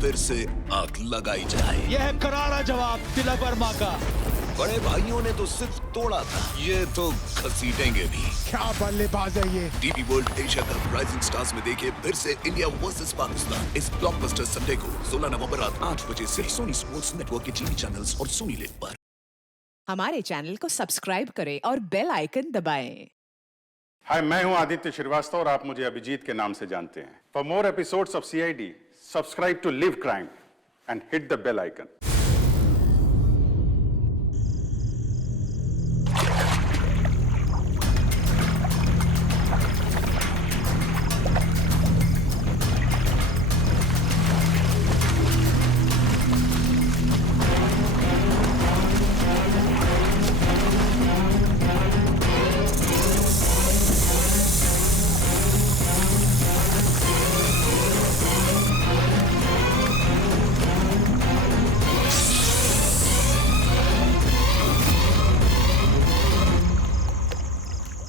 फिर से आग लगाई जाए। यह है करारा जवाब तिलक वर्मा का। बड़े भाइयों ने तो सिर्फ तोड़ा था, ये तो घसीटेंगे भी। क्या बल्लेबाज है ये। TV world Asia cup rising stars में देखिए फिर से इंडिया वर्सेस पाकिस्तान इस ब्लॉकबस्टर संडे को 16 नवंबर रात 8 बजे से सोनी स्पोर्ट्स नेटवर्क के टीवी चैनल्स और सोनी लिव पर। हमारे चैनल को सब्सक्राइब करें और बेल आइकन दबाएं। हाय, मैं हूं आदित्य श्रीवास्तव और आप मुझे अभिजीत के नाम से जानते हैं। For more episodes of CID, subscribe to Liv crime and hit the bell icon.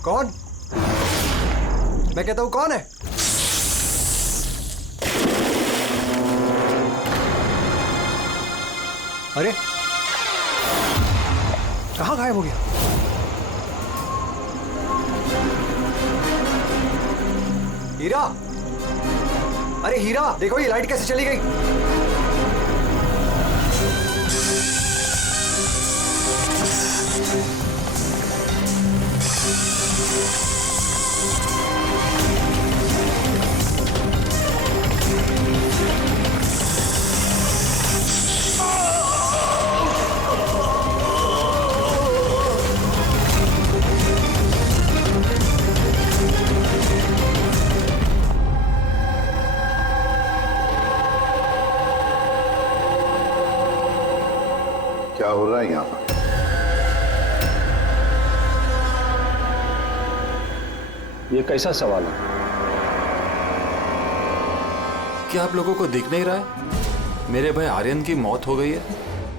कौन? मैं कहता हूं कौन है? अरे कहां गायब हो गया? हीरा, अरे हीरा देखो ये लाइट कैसे चली गई। क्या हो रहा है यहाँ पर? ये कैसा सवाल है? क्या आप लोगों को दिख नहीं रहा है? मेरे भाई आर्यन की मौत हो गई है।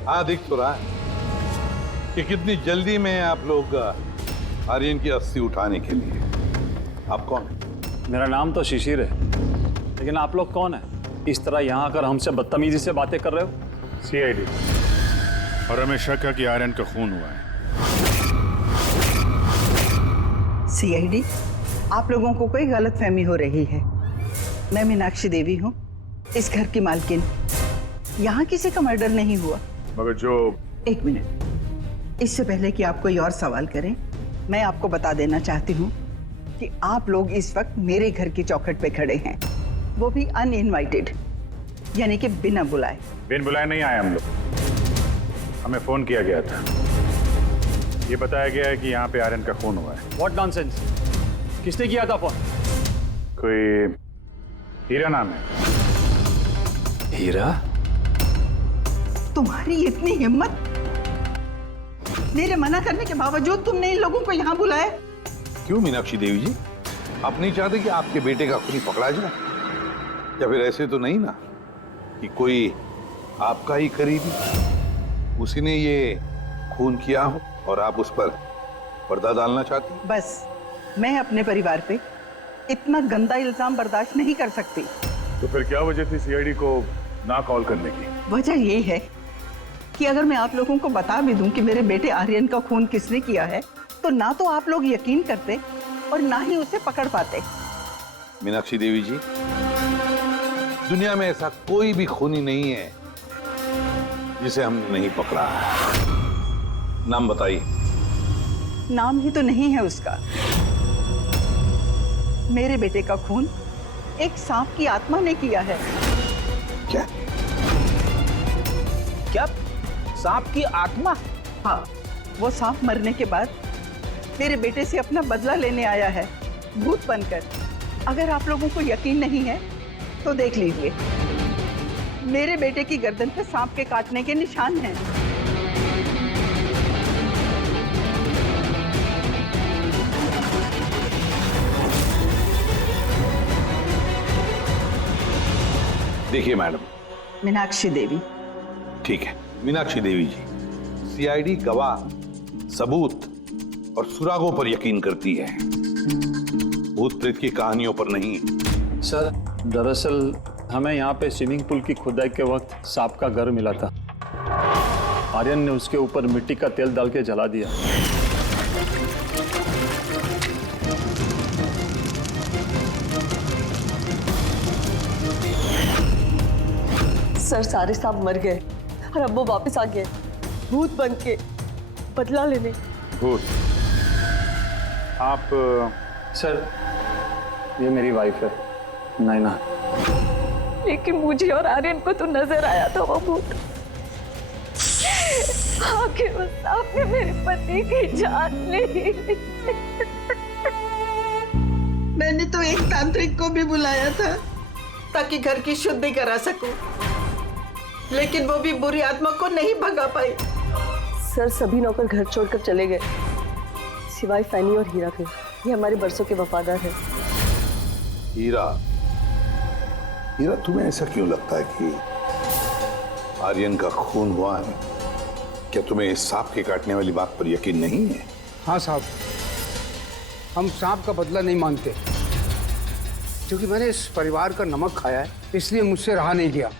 हाँ, दिख तो रहा है कि कितनी जल्दी में आप लोग आर्यन की अस्थि उठाने के लिए। आप कौन है? मेरा नाम तो शिशिर है, लेकिन आप लोग कौन है? इस तरह यहाँ आकर हमसे बदतमीजी से बातें कर रहे हो? सीआईडी, और हमें शक है कि आर्यन का खून हुआ है। सीआईडी, आप लोगों को कोई गलतफहमी हो रही है। मैं मीनाक्षी देवी हूँ, इस घर की मालकिन। यहाँ किसी का मर्डर नहीं हुआ। मगर जो एक मिनट, इससे पहले कि आप कोई और सवाल करें, मैं आपको बता देना चाहती हूँ कि आप लोग इस वक्त मेरे घर की चौखट पे खड़े हैं, वो भी अनइनवाइटेड, यानी कि बिना बुलाए। बिन बुलाए नहीं आए हम लोग, हमें फोन किया गया था। ये बताया गया है कि यहाँ पे आर्यन का खून हुआ है। What nonsense? किसने किया था फोन? कोई हीरा नाम है। हीरा? तुम्हारी इतनी हिम्मत, मेरे मना करने के बावजूद तुमने इन लोगों को यहाँ बुलाया? क्यों मीनाक्षी देवी जी, आप नहीं चाहते कि आपके बेटे का खूनी पकड़ा जाए? या फिर ऐसे तो नहीं ना कि कोई आपका ही करीबी उसी ने ये खून किया हो और आप उस पर पर्दा डालना चाहती? बस, मैं अपने परिवार पे इतना गंदा इल्जाम बर्दाश्त नहीं कर सकती। तो फिर क्या वजह थी सीआईडी को ना कॉल करने की? वजह ये है कि अगर मैं आप लोगों को बता भी दूं कि मेरे बेटे आर्यन का खून किसने किया है, तो ना तो आप लोग यकीन करते और ना ही उसे पकड़ पाते। मीनाक्षी देवी जी, दुनिया में ऐसा कोई भी खूनी नहीं है जिसे हमने नहीं पकड़ा है। नाम बताइए। नाम ही तो नहीं है उसका। मेरे बेटे का खून एक सांप की आत्मा ने किया है। क्या? क्या? सांप की आत्मा? हाँ, वो सांप मरने के बाद मेरे बेटे से अपना बदला लेने आया है, भूत बनकर। अगर आप लोगों को यकीन नहीं है तो देख लीजिए, मेरे बेटे की गर्दन पे सांप के काटने के निशान हैं। देखिए मैडम, मीनाक्षी देवी। ठीक है मीनाक्षी देवी जी, सीआईडी गवाह, सबूत और सुरागों पर यकीन करती है, भूत प्रेत की कहानियों पर नहीं। सर, दरअसल हमें यहाँ पे स्विमिंग पूल की खुदाई के वक्त सांप का घर मिला था। आर्यन ने उसके ऊपर मिट्टी का तेल डाल के जला दिया। सर सारे सांप मर गए और अब वो वापस आ गए भूत बन के बदला लेने। भूत? आप सर ये मेरी वाइफ है नैना। लेकिन मुझे और आर्यन को तो नजर आया था वो भूत। आखिर उस सांप ने मेरे पति की जान ली। मैंने तो एक तांत्रिक को भी बुलाया था ताकि घर की शुद्धि करा सकूं, लेकिन वो भी बुरी आत्मा को नहीं भगा पाई। सर सभी नौकर घर छोड़कर चले गए सिवाय फैनी और हीरा के। ये हमारे बरसों के वफादार है। हीरा, हीरा तुम्हें ऐसा क्यों लगता है कि आर्यन का खून हुआ है? क्या तुम्हें इस सांप के काटने वाली बात पर यकीन नहीं है? हाँ साहब, हम सांप का बदला नहीं मानते, क्योंकि मैंने इस परिवार का नमक खाया है, इसलिए मुझसे रहा नहीं गया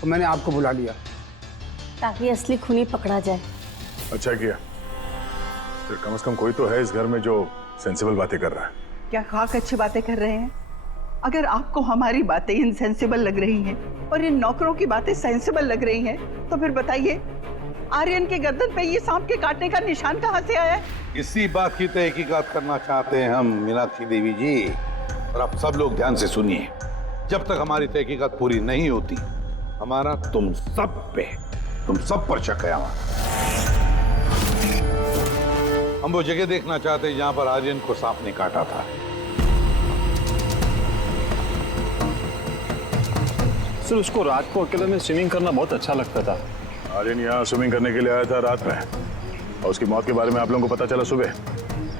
तो मैंने आपको बुला लिया ताकि असली खूनी पकड़ा जाए। अच्छा किया, फिर कम से कम कोई तो है इस घर में जो सेंसिबल बातें कर रहा है। क्या खाक अच्छी बातें कर रहे हैं? अगर आपको हमारी बातें इनसेंसिबल लग रही हैं और इन नौकरों की बातें सेंसिबल लग रही हैं, तो फिर बताइए आर्यन के गर्दन पे ये सांप के काटने का निशान कहाँ से आया? इसी बात की तहकीकात करना चाहते हैं हम मीनाक्षी देवी जी। और आप सब लोग ध्यान से सुनिए, जब तक हमारी तहकीकात पूरी नहीं होती हमारा तुम सब पर शक है। हम वो जगह देखना चाहते हैं जहां पर आर्यन को सांप ने काटा था। सर उसको रात को अकेले में स्विमिंग करना बहुत अच्छा लगता था। आर्यन यहाँ स्विमिंग करने के लिए आया था रात में, और उसकी मौत के बारे में आप लोगों को पता चला सुबह।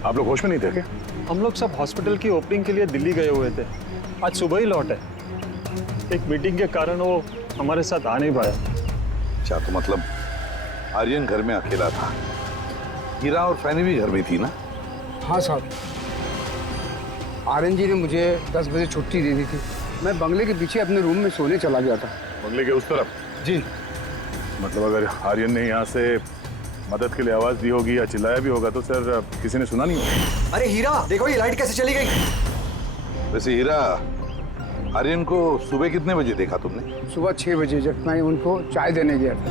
आप लोग होश में नहीं थे क्या? हम लोग सब हॉस्पिटल की ओपनिंग के लिए दिल्ली गए हुए थे, आज सुबह ही लौटे। एक मीटिंग के कारण वो हमारे साथ आ नहीं पाया। अच्छा, तो मतलब आर्यन घर में अकेला था, हीरा और फैनी भी घर में थी ना? हाँ साहब, आर्यन जी ने मुझे 10 बजे छुट्टी दे दी थी। मैं बंगले के पीछे अपने रूम में सोने चला गया था। बंगले के उस तरफ? जी। मतलब अगर आर्यन ने यहाँ से मदद के लिए आवाज दी होगी या चिल्लाया भी होगा तो सर किसी ने सुना नहीं होगा। अरे हीरा, देखो ये लाइट कैसे चली गई। वैसे हीरा, आर्यन को सुबह कितने बजे देखा तुमने? सुबह 6 बजे, जब मैं उनको चाय देने गया था।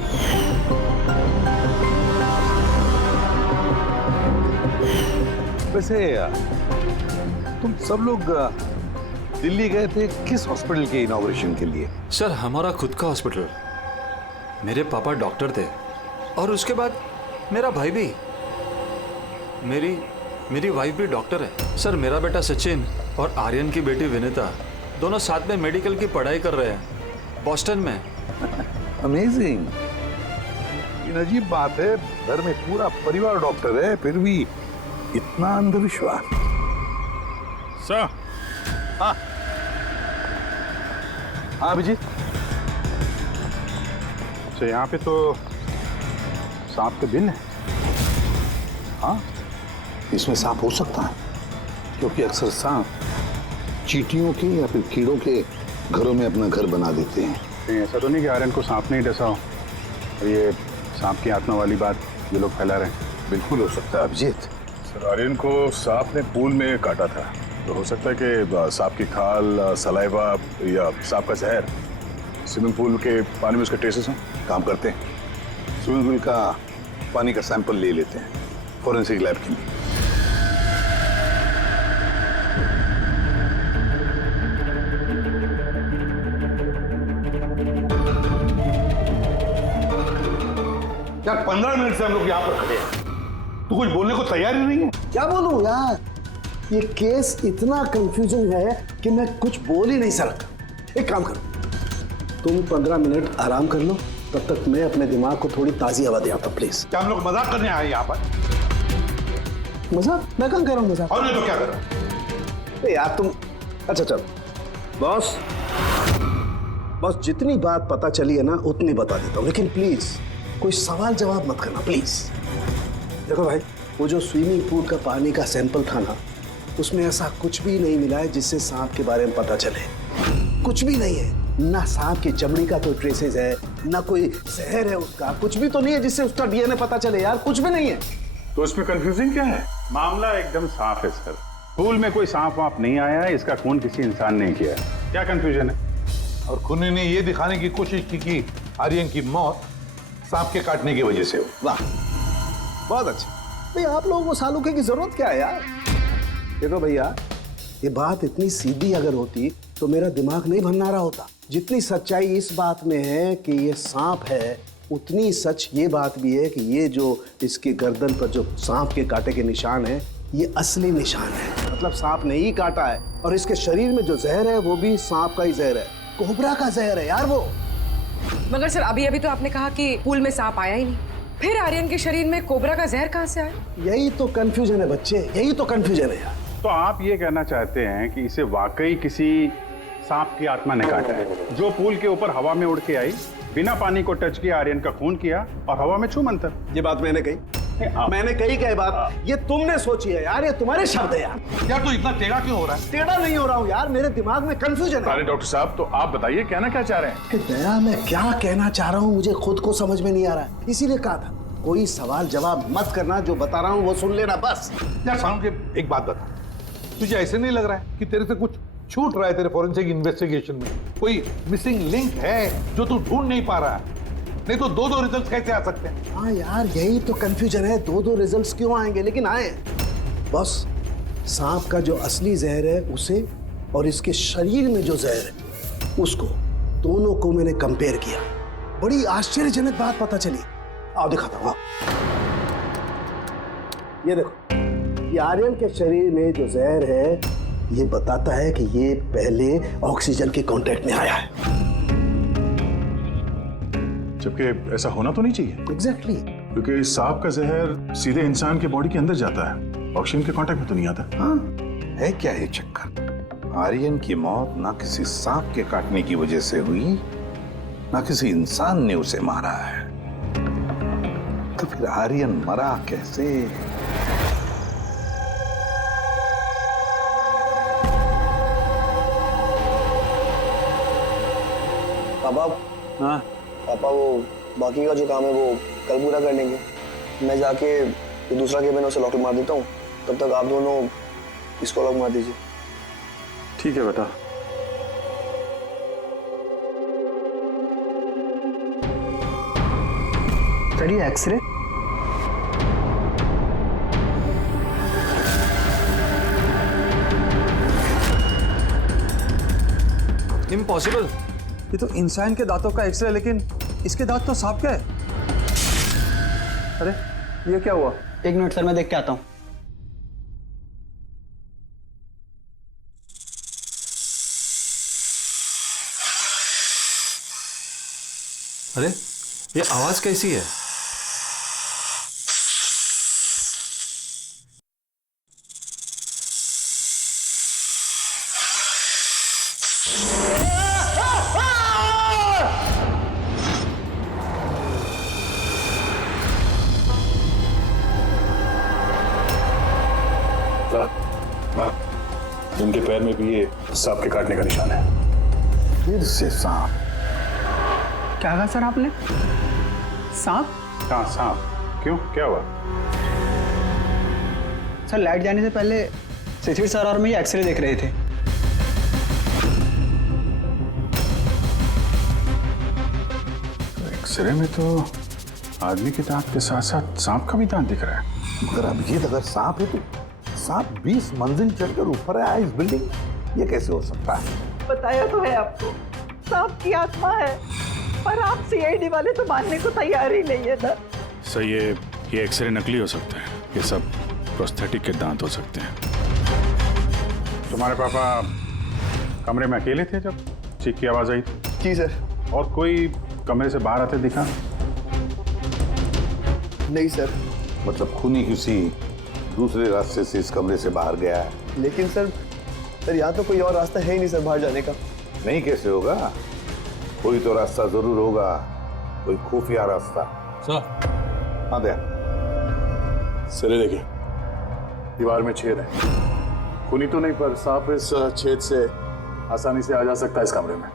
वैसे तुम सब लोग दिल्ली गए थे किस हॉस्पिटल के इनॉग्रेशन के लिए? सर हमारा खुद का हॉस्पिटल। मेरे पापा डॉक्टर थे और उसके बाद मेरा भाई भी। मेरी वाइफ भी डॉक्टर है। सर मेरा बेटा सचिन और आर्यन की बेटी विनीता दोनों साथ में मेडिकल की पढ़ाई कर रहे हैं बॉस्टन में। अमेजिंग। ये अजीब बात है, घर में पूरा परिवार डॉक्टर है फिर भी इतना अंधविश्वास। सर। हाँ अभिजीत। अच्छा, यहाँ पे तो सांप के दिन है। हाँ, इसमें सांप हो सकता है क्योंकि अक्सर सांप चींटियों के या फिर कीड़ों के घरों में अपना घर बना देते हैं। कहीं ऐसा तो नहीं कि आर्यन को सांप नहीं डसा हो और ये सांप की आत्मा वाली बात ये लोग फैला रहे हैं? बिल्कुल हो सकता है अभिजीत। सर आर्यन को सांप ने पूल में काटा था, तो हो सकता है कि सांप की खाल, सलाइवा या सांप का जहर स्विमिंग पूल के पानी में उसके ट्रेसेस हों। काम करते हैं, स्विमिंग पूल का पानी का सैंपल ले लेते हैं फॉरेंसिक लैब के लिए। यार 15 मिनट से हम लोग यहाँ पर खड़े हैं, तो कुछ बोलने को तैयार ही नहीं है। क्या बोलूं यार, ये केस इतना कंफ्यूजिंग है कि मैं कुछ बोल ही नहीं सकता। एक काम करो, तुम 15 मिनट आराम कर लो, तब तक मैं अपने दिमाग को थोड़ी ताजी हवा दे आता हूं, प्लीज। क्या हम लोग मजाक करने आए यहाँ पर? मजाक? मैं कहाँ कर रहा हूँ मजाक? और नहीं तो क्या कर रहा हूँ यार तुम। अच्छा चलो बॉस, जितनी बात पता चली है ना उतनी बता देता हूँ, लेकिन प्लीज कोई सवाल जवाब मत करना प्लीज। देखो भाई, वो जो स्विमिंग पूल का पानी का सैंपल था ना, उसमें ऐसा कुछ भी नहीं मिला है जिससे सांप के बारे में पता चले। कुछ भी नहीं है। ना सांप की चमड़ी का कोई ट्रेसेस है, ना कोई जहर है उसका, कुछ भी तो नहीं है जिससे उसका डीएनए पता चले यार, कुछ भी नहीं है। तो इसमें कंफ्यूजिंग क्या है? मामला एकदम साफ है सर। पूल में कोई सांप वाप नहीं आया है, इसका खून किसी इंसान ने किया है। क्या कंफ्यूजन है? और खूनी ने ये दिखाने की कोशिश की कि आर्यन की मौत सांप के काटने की वजह से हो। वाह, बहुत अच्छा। भाई आप लोगों को सालूके की जरूरत क्या है यार? देखो भैया, ये बात इतनी सीधी अगर होती तो मेरा दिमाग नहीं भंनारा होता। जितनी सच्चाई इस बात में है कि ये सांप है, उतनी सच ये बात भी है कि ये जो इसके गर्दन पर जो सांप के कांटे के निशान है, ये असली निशान है। मतलब सांप ने ही काटा है और इसके शरीर में जो जहर है वो भी सांप का ही जहर है, कोबरा का जहर है यार वो। मगर सर अभी तो आपने कहा कि पूल में सांप आया ही नहीं, फिर आर्यन के शरीर में कोबरा का जहर कहां से आया? यही तो कंफ्यूजन है बच्चे, यही तो कंफ्यूजन है यार। तो आप ये कहना चाहते हैं कि इसे वाकई किसी सांप की आत्मा ने काटा है, जो पूल के ऊपर हवा में उड़ के आई, बिना पानी को टच किया, आर्यन का खून किया और हवा में छू मंतर। ये बात मैंने कही? मैंने कही क्या बात? ये तुमने सोची है यार, ये तुम्हारे शब्द है यार। यार तो इतना टेढ़ा क्यों हो रहा है? टेढ़ा नहीं हो रहा हूँ यार, मेरे दिमाग में कंफ्यूजन है। अरे डॉक्टर साहब, तो आप बताइए कहना क्या चाह रहे हैं? दया, मैं क्या कहना चाह रहा हूँ मुझे खुद को समझ में नहीं आ रहा है, इसीलिए कहा था कोई सवाल जवाब मत करना, जो बता रहा हूँ वो सुन लेना बस। यार साउंड के एक बात बता, तुझे ऐसे नहीं लग रहा है कि तेरे से कुछ छूट रहा है? तेरे फॉरेंसिक इन्वेस्टिगेशन में कोई मिसिंग लिंक है जो तू ढूंढ नहीं पा रहा है? नहीं तो दो रिजल्ट्स कैसे आ सकते हैं? हाँ यार, यही तो कंफ्यूजन है, दो रिजल्ट्स क्यों आएंगे? लेकिन आए बस। सांप का जो असली जहर है उसे और इसके शरीर में जो जहर है उसको, दोनों को मैंने कंपेयर किया। बड़ी आश्चर्यजनक बात पता चली। आओ दिखाता हूँ। ये देखो, ये आर्यन के शरीर में जो जहर है ये बताता है कि ये पहले ऑक्सीजन के कांटेक्ट में आया है। जबकि ऐसा होना तो नहीं चाहिए। एग्जैक्टली। क्योंकि सांप का जहर सीधे इंसान के बॉडी के अंदर जाता है, ऑक्सीजन के कांटेक्ट में तो नहीं आता। हाँ, है क्या ये चक्कर? आर्यन की मौत ना किसी सांप के काटने की वजह से हुई, ना किसी इंसान ने उसे मारा है। तो फिर आर्यन मरा कैसे? पापा, हाँ पापा वो बाकी का जो काम है वो कल पूरा कर लेंगे। मैं जाके ये दूसरा केबिन है उसे लॉक मार देता हूँ, तब तक आप दोनों इसको लॉक मार दीजिए। ठीक है बेटा। सर ये एक्सरे? इम्पॉसिबल, ये तो इंसान के दांतों का एक्सरे, लेकिन इसके दांत तो सांप के हैं। अरे ये क्या हुआ? एक मिनट सर, मैं देख के आता हूँ। अरे ये आवाज कैसी है? इनके पैर में भी ये सांप के काटने का निशान है। फिर से सांप? क्या कहा सर आपने? सांप? हाँ सांप। क्यों, क्या हुआ? सर लाइट जाने से पहले शिशिर सर और मैं ये एक्सरे देख रहे थे। एक्सरे में तो आदमी के दांत के साथ साथ सांप का भी दांत दिख रहा है। मगर अभिजीत, अगर सांप है तो सांप 20 मंजिल चढ़कर ऊपर आया इस बिल्डिंग, ये कैसे हो सकता है? बताया तो है आपको, सांप की आत्मा है, पर आप सीआईडी वाले तो मानने को तैयार ही नहीं है ना। सर ये एक्सरे नकली हो सकते हैं, ये सब प्रोस्थेटिक के दांत हो सकते हैं। तुम्हारे पापा कमरे में अकेले थे जब चीख की आवाज आई थी? जी सर। और कोई कमरे से बाहर आते दिखा? नहीं सर। मतलब खूनी किसी दूसरे रास्ते से इस कमरे से बाहर गया है? लेकिन सर यहाँ तो कोई और रास्ता है ही नहीं सर बाहर जाने का। नहीं कैसे होगा? कोई तो रास्ता जरूर होगा, कोई खुफिया रास्ता। सर। हाँ दया। सर ये देखिए, दीवार में छेद है। खूनी तो नहीं, पर सांप इस छेद से आसानी से आ जा सकता है इस कमरे में।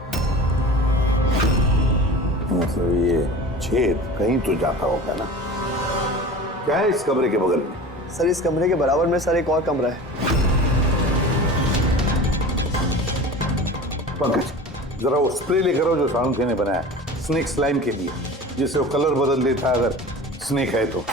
मतलब ये छेद कहीं तो जाता होगा ना। क्या है इस कमरे के बगल में? सर इस कमरे के बराबर में सर एक और कमरा है। पंकज, जरा वो स्प्रे लेकर आओ जो शाहरुख ने बनाया स्नेक स्लाइम के लिए, जिससे वो कलर बदल देता अगर स्नेक है तो।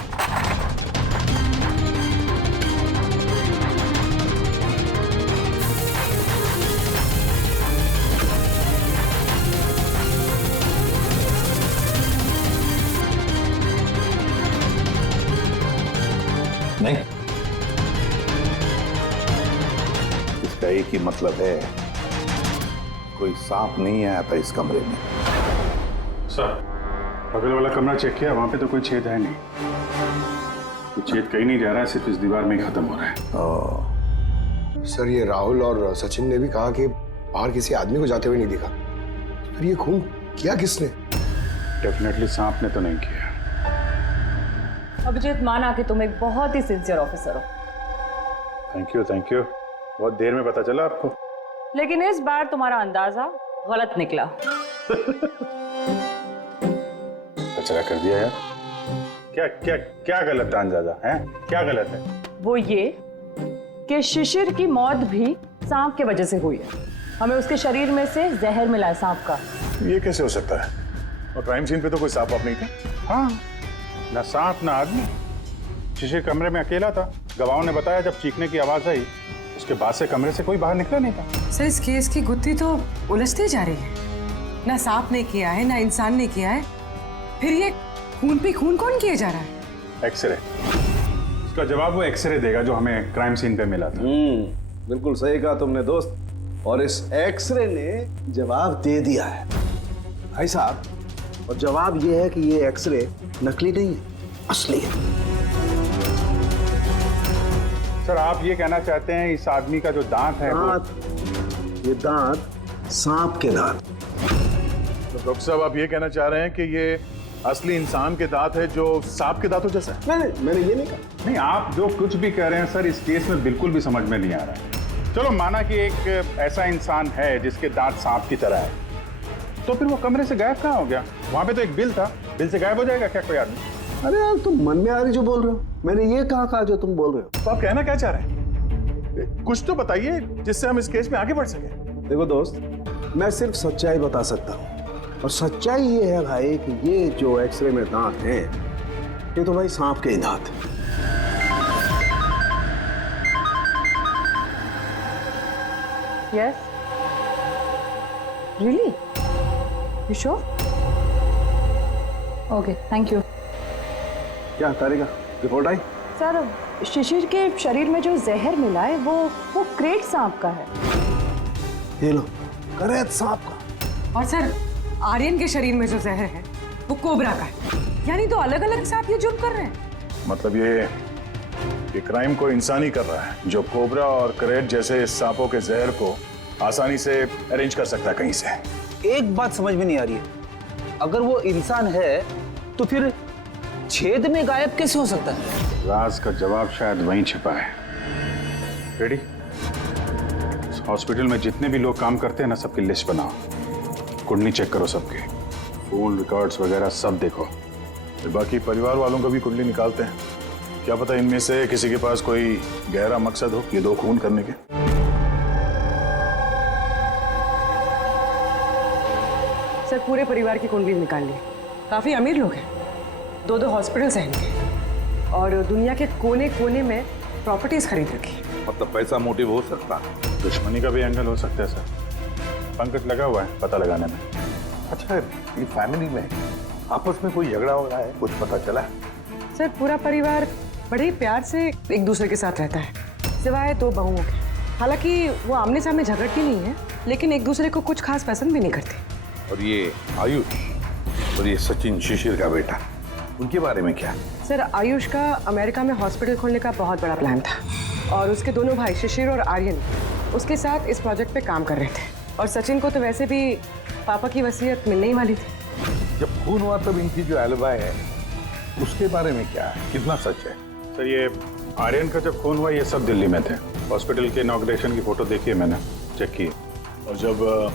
नहीं, इसका एक ही मतलब है, कोई सांप नहीं आया था इस कमरे में। सर, बगल वाला कमरा चेक किया, वहां पे तो कोई छेद है नहीं। कोई छेद कहीं नहीं जा रहा है, सिर्फ इस दीवार में ही खत्म हो रहा है। सर ये राहुल और सचिन ने भी कहा कि बाहर किसी आदमी को जाते हुए नहीं देखा। फिर ये खून किया किसने? डेफिनेटली सांप ने तो नहीं किया। अभिजीत, माना कि तुम एक बहुत ही सिंसियर ऑफिसर हो। Thank you, thank you. बहुत देर में पता चला आपको। लेकिन इस बार तुम्हारा अंदाजा गलत निकला। कचरा कर दिया यार। क्या क्या क्या गलत अंदाजा है? क्या गलत है? वो ये कि शिशिर की मौत भी सांप के वजह से हुई है। हमें उसके शरीर में से जहर मिला है सांप का। ये कैसे हो सकता है? और क्राइम सीन पे तो कोई सांप वाप नहीं था। हाँ, ना सांप ना आदमी। शिशिर कमरे में अकेला था। गवाहों ने बताया जब चीखने की आवाज आई, उसके बाद से कमरे से कोई बाहर निकला नहीं था। सर इस केस की गुत्थी तो उलझती जा रही है। ना सांप ने किया है, ना इंसान ने किया है, फिर ये खून पे खून कौन किया जा रहा है? एक्सरे। इसका जवाब वो एक्सरे देगा जो हमें क्राइम सीन पे मिला था। बिल्कुल सही कहा तुमने दोस्त। और इस एक्सरे ने जवाब दे दिया है भाई साहब। और जवाब ये है कि ये एक्सरे नकली नहीं है, असली है। सर आप ये कहना चाहते हैं इस आदमी का जो दांत है ये दांत सांप के दांत। तो डॉक्टर साहब आप ये कहना चाह रहे हैं कि ये असली इंसान के दांत है जो सांप के दांतों जैसा है? नहीं, मैंने ये नहीं कहा। नहीं, आप जो कुछ भी कह रहे हैं सर, इस केस में बिल्कुल भी समझ में नहीं आ रहा है। चलो माना कि एक ऐसा इंसान है जिसके दांत सांप की तरह है, तो फिर वो कमरे से गायब कहाँ हो गया? वहां पे तो एक बिल था, बिल से गायब हो जाएगा क्या कोई आदमी? अरे यार तुम मन में आ रही जो बोल रहे हो। मैंने ये कहा जो तुम बोल रहे हो। तो आप कहना क्या चाह रहे हैं? कुछ तो बताइए जिससे हम इस केस में आगे बढ़ सके। देखो दोस्त, मैं सिर्फ सच्चाई बता सकता हूँ। और सच्चाई ये है भाई कि ये जो एक्सरे में दांत हैं, ये तो भाई सांप के ही दांत हैं। Yes. Really? You sure? Okay, thank you. क्या तारिका, रिपोर्ट आई? सर, शिशिर के शरीर में जो जहर मिला है वो क्रेट सांप का है। ये लो, क्रेट सांप का। और सर आर्यन के शरीर में जो जहर है वो कोबरा का है। यानी तो अलग अलग सांप ये जुर्म कर रहे हैं। मतलब ये क्राइम को इंसान ही कर रहा है, जो कोबरा और क्रेट जैसे सांपों के जहर को आसानी से अरेंज कर सकता है कहीं से। एक बात समझ में नहीं आ रही है, अगर वो इंसान है तो फिर छेद में गायब कैसे हो सकता है? राज का जवाब शायद वहीं छिपा है। रेडी? हॉस्पिटल में जितने भी लोग काम करते हैं ना, सबकी लिस्ट बनाओ, कुंडली चेक करो सबके, फोन रिकॉर्ड्स वगैरह सब देखो। फिर बाकी परिवार वालों का भी कुंडली निकालते हैं, क्या पता इनमें से किसी के पास कोई गहरा मकसद हो ये दो खून करने के। सर पूरे परिवार की कुंडली निकाल ली। काफी अमीर लोग हैं, 2 हॉस्पिटल्स हैं इनके, और दुनिया के कोने कोने में प्रॉपर्टीज खरीद रखी। मतलब पैसा मोटिव हो सकता है? दुश्मनी का भी एंगल हो सकता है सर। पंकज लगा हुआ है पता लगाने में। अच्छा, ये फैमिली में आपस में कोई झगड़ा हो रहा है, कुछ पता चला? सर पूरा परिवार बड़े ही प्यार से एक दूसरे के साथ रहता है, सिवाय 2 बहुओं के। हालांकि वो आमने सामने झगड़ती नहीं है, लेकिन एक दूसरे को कुछ खास पसंद भी नहीं करती। और ये आयुष और ये सचिन, शिशिर का बेटा, उनके बारे में क्या? सर आयुष का अमेरिका में हॉस्पिटल खोलने का बहुत बड़ा प्लान था, और उसके दोनों भाई शिशिर और आर्यन उसके साथ इस प्रोजेक्ट पे काम कर रहे थे। और सचिन को तो वैसे भी पापा की वसीयत मिलने ही वाली थी। जब खून हुआ तब इनकी जो एलिबाई है उसके बारे में क्या है, कितना सच है? सर ये आर्यन का जब खून हुआ ये सब दिल्ली में थे। हॉस्पिटल के इनॉग्रेशन की फोटो देखी है मैंने, चेक की। और जब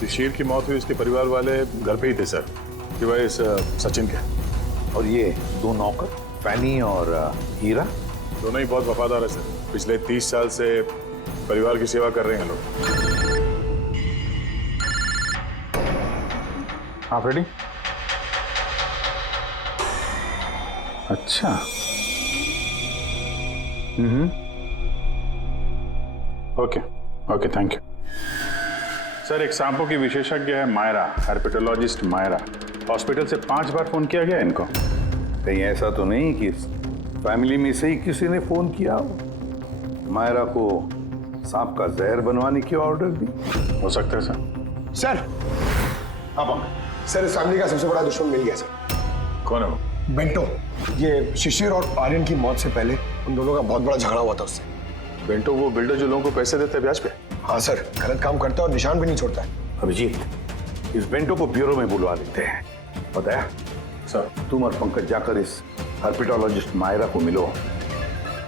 शिशिर की मौत हुई उसके परिवार वाले घर पे ही थे सर। कि भाई इस सचिन के। और ये दो नौकर, फैनी और हीरा, दोनों ही बहुत वफादार है सर। पिछले 30 साल से परिवार की सेवा कर रहे हैं लोग। आप रेडी? अच्छा। Okay okay, thank you sir. एक सांपों की विशेषज्ञ है मायरा, हर्पेटोलॉजिस्ट मायरा। हॉस्पिटल से 5 बार फोन किया गया इनको। कहीं ऐसा तो नहीं कि फैमिली में से ही किसी ने फोन किया हो, मायरा को सांप का जहर बनवाने की ऑर्डर दी? हो सकता है सर। सर आप सर, इस फैमिली का सबसे बड़ा दुश्मन मिल गया सर। कौन है वो? बेंटो। ये शिशिर और आर्यन की मौत से पहले उन दोनों का बहुत बड़ा झगड़ा हुआ था उससे। बेंटो वो बिल्डर जो लोगों को पैसे देते हैं ब्याज पे? हाँ सर, गलत काम करता है और निशान भी नहीं छोड़ता है। अभिजीत, इस बेंटो को ब्यूरो में बुलवा लेते हैं। बताया सर। तुम और पंकज जाकर इस हर्पेटोलॉजिस्ट मायरा को मिलो,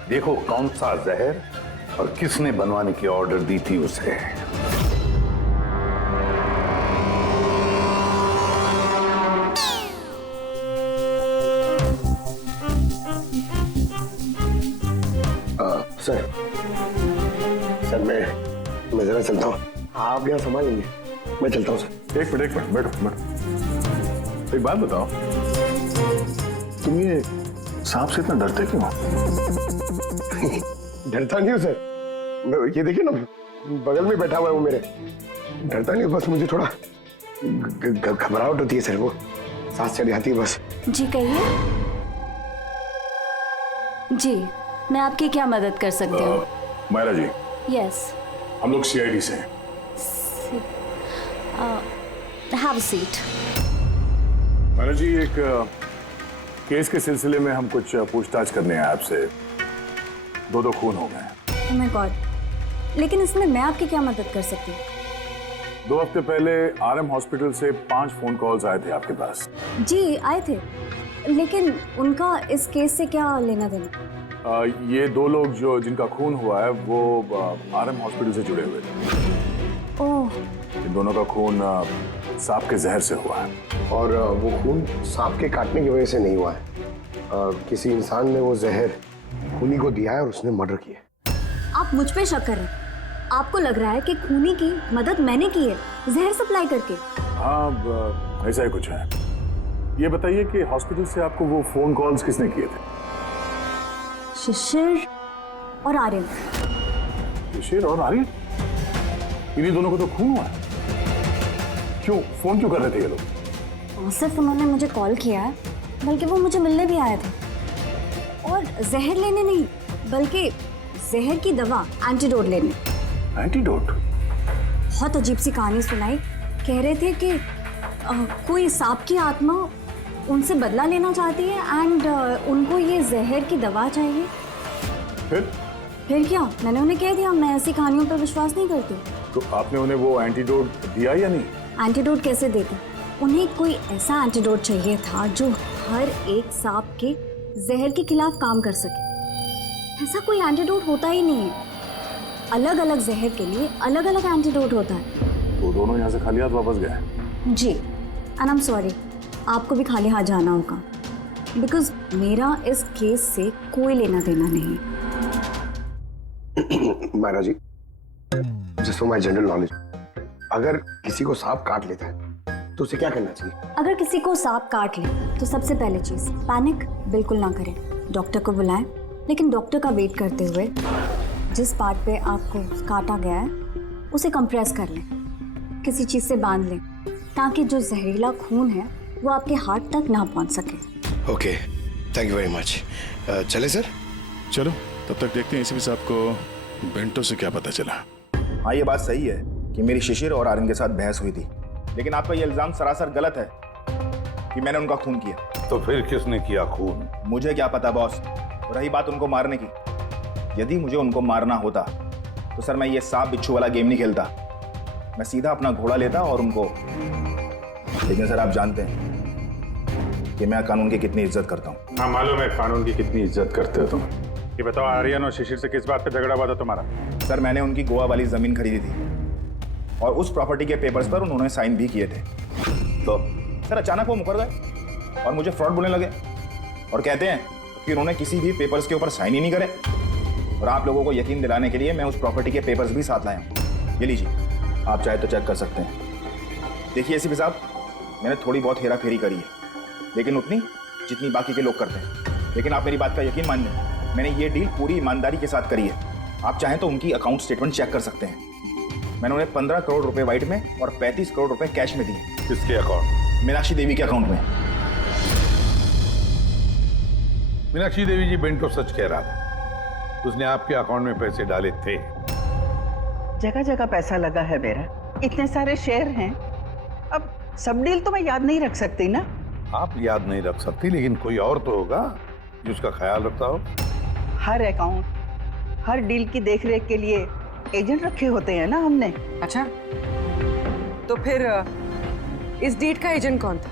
देखो कौन सा जहर और किसने बनवाने की ऑर्डर दी थी उसे। सर मैं जरा चलता हूँ, आप यहाँ संभाल लेंगे, मैं चलता हूँ सर। एक मिनट बैठो। एक बात बताओ, तुम ये सांप से इतना डरते क्यों? डरता नहीं हूँ सर, ये देखिए ना बगल में बैठा हुआ है वो मेरे। डरता नहीं हूँ, बस मुझे थोड़ा घबराहट होती है सर, वो सांस चढ़ जाती है बस। जी कहिए। जी मैं आपकी क्या मदद कर सकती हूँ? मायरा जी, यस। हम लोग सीआईडी से हैं। Have a seat. Myra ji, एक केस के सिलसिले में हम कुछ पूछताछ करने हैं आपसे। 2 खून हो गए। ओह माय गॉड, लेकिन इसमें मैं आपकी क्या मदद कर सकती हूँ? 2 हफ्ते पहले आरएम हॉस्पिटल से 5 फोन कॉल्स आए थे आपके पास। जी आए थे, लेकिन उनका इस केस से क्या लेना देना? ये 2 लोग जो जिनका खून हुआ है वो आरएम हॉस्पिटल से जुड़े हुए थे। ओह। इन दोनों का खून सांप के जहर से हुआ है। और वो खून सांप के काटने की वजह से नहीं हुआ है। किसी इंसान ने वो जहर खूनी को दिया है और उसने मर्डर किया। आप मुझ पे शक कर रहे हैं? आपको लग रहा है कि खूनी की मदद मैंने की है जहर सप्लाई करके? हाँ, ऐसा ही कुछ है। ये बताइए कि हॉस्पिटल से आपको वो फोन कॉल्स किसने किए थे? शिशिर और आर्यन। शिशिर और आर्यन? इन्हीं दोनों को तो खून हुआ है। क्यों फोन क्यों कर रहे थे ये लोग? सिर्फ उन्होंने मुझे कॉल किया है, बल्कि वो मुझे मिलने भी आए थे। और जहर लेने नहीं, बल्कि जहर की दवा, एंटीडोट लेने। एंटीडोट? बहुत अजीब सी कहानी सुनाई। कह रहे थे कि कोई सांप की आत्मा उनसे बदला लेना चाहती है एंड उनको ये जहर की दवा चाहिए। फिर क्या? मैंने उन्हें कह दिया मैं ऐसी कहानियों पर विश्वास नहीं करती। तो आपने उन्हें वो एंटीडोट दिया या नहीं? एंटीडोट कैसे देते? उन्हें कोई ऐसा एंटीडोट चाहिए था जो हर एक सांप के जहर के खिलाफ काम कर सके। ऐसा कोई एंटीडोट होता ही नहीं है। अलग अलग जहर के लिए अलग अलग एंटीडोट होता है। तो दोनों यहाँ से खाली हाथ वापस गए? जी, एंड आई एम सॉरी, आपको भी खाली हाथ जाना होगा, बिकॉज मेरा इस केस से कोई लेना देना नहीं। Myra ji, just for my general knowledge, अगर किसी को सांप काट लेता है तो उसे क्या करना चाहिए? अगर किसी को सांप काट ले तो सबसे पहले चीज पैनिक बिल्कुल ना करें। डॉक्टर को बुलाएं, लेकिन डॉक्टर का वेट करते हुए जिस पार्ट पे आपको काटा गया है उसे कंप्रेस कर लें, किसी चीज से बांध लें, ताकि जो जहरीला खून है वो आपके हार्ट तक ना पहुंच सके। Okay, thank you very much. चले सर? चलो, तब तक देखते हैं एसीपी साहब को बेंटो से क्या पता चला। हाँ, ये बात सही है कि मेरी शिशिर और आर्यन के साथ बहस हुई थी, लेकिन आपका ये इल्जाम सरासर गलत है कि मैंने उनका खून किया। तो फिर किसने किया खून? मुझे क्या पता बॉस। रही बात उनको मारने की, यदि मुझे उनको मारना होता तो सर मैं ये सांप बिच्छू वाला गेम नहीं खेलता, मैं सीधा अपना घोड़ा लेता और उनको। लेकिन सर आप जानते हैं कि मैं कानून की कितनी इज्जत करता हूँ। हाँ मालूम है कानून की कितनी इज्जत करते हो तुम। ये बताओ, आर्यन और शिशिर से किस बात पे झगड़ा हुआ था तुम्हारा? सर मैंने उनकी गोवा वाली जमीन खरीदी थी और उस प्रॉपर्टी के पेपर्स पर उन्होंने साइन भी किए थे। तो सर अचानक वो मुकर गए और मुझे फ्रॉड बोलने लगे और कहते हैं कि उन्होंने किसी भी पेपर्स के ऊपर साइन ही नहीं करे। और आप लोगों को यकीन दिलाने के लिए मैं उस प्रॉपर्टी के पेपर्स भी साथ लाया हूँ। ये लीजिए, आप चाहे तो चेक कर सकते हैं। देखिए एसीपी साहब, मैंने थोड़ी बहुत हेरा फेरी करी है, लेकिन उतनी जितनी बाकी के लोग करते हैं। लेकिन आप मेरी बात का यकीन मानिए, मैंने ये डील पूरी ईमानदारी के साथ करी है। आप चाहें तो उनकी अकाउंट स्टेटमेंट चेक कर सकते हैं। मैंने उन्हें 15 करोड़ रुपए व्हाइट में और 35 करोड़ रुपए कैश में दिए। किसके अकाउंट? मीनाक्षी देवी के अकाउंट में। मीनाक्षी देवी जी बेंटो सच कह रहा था, उसने आपके अकाउंट में पैसे डाले थे। जगह जगह पैसा लगा है मेरा, इतने सारे शेयर हैं। अब सब डील तो मैं याद नहीं रख सकती ना। आप याद नहीं रख सकती, लेकिन कोई और तो होगा जो उसका ख्याल रखता हो। हर अकाउंट, हर डील की देखरेख के लिए एजेंट रखे होते हैं ना हमने। अच्छा, तो फिर इस डीड का एजेंट कौन था?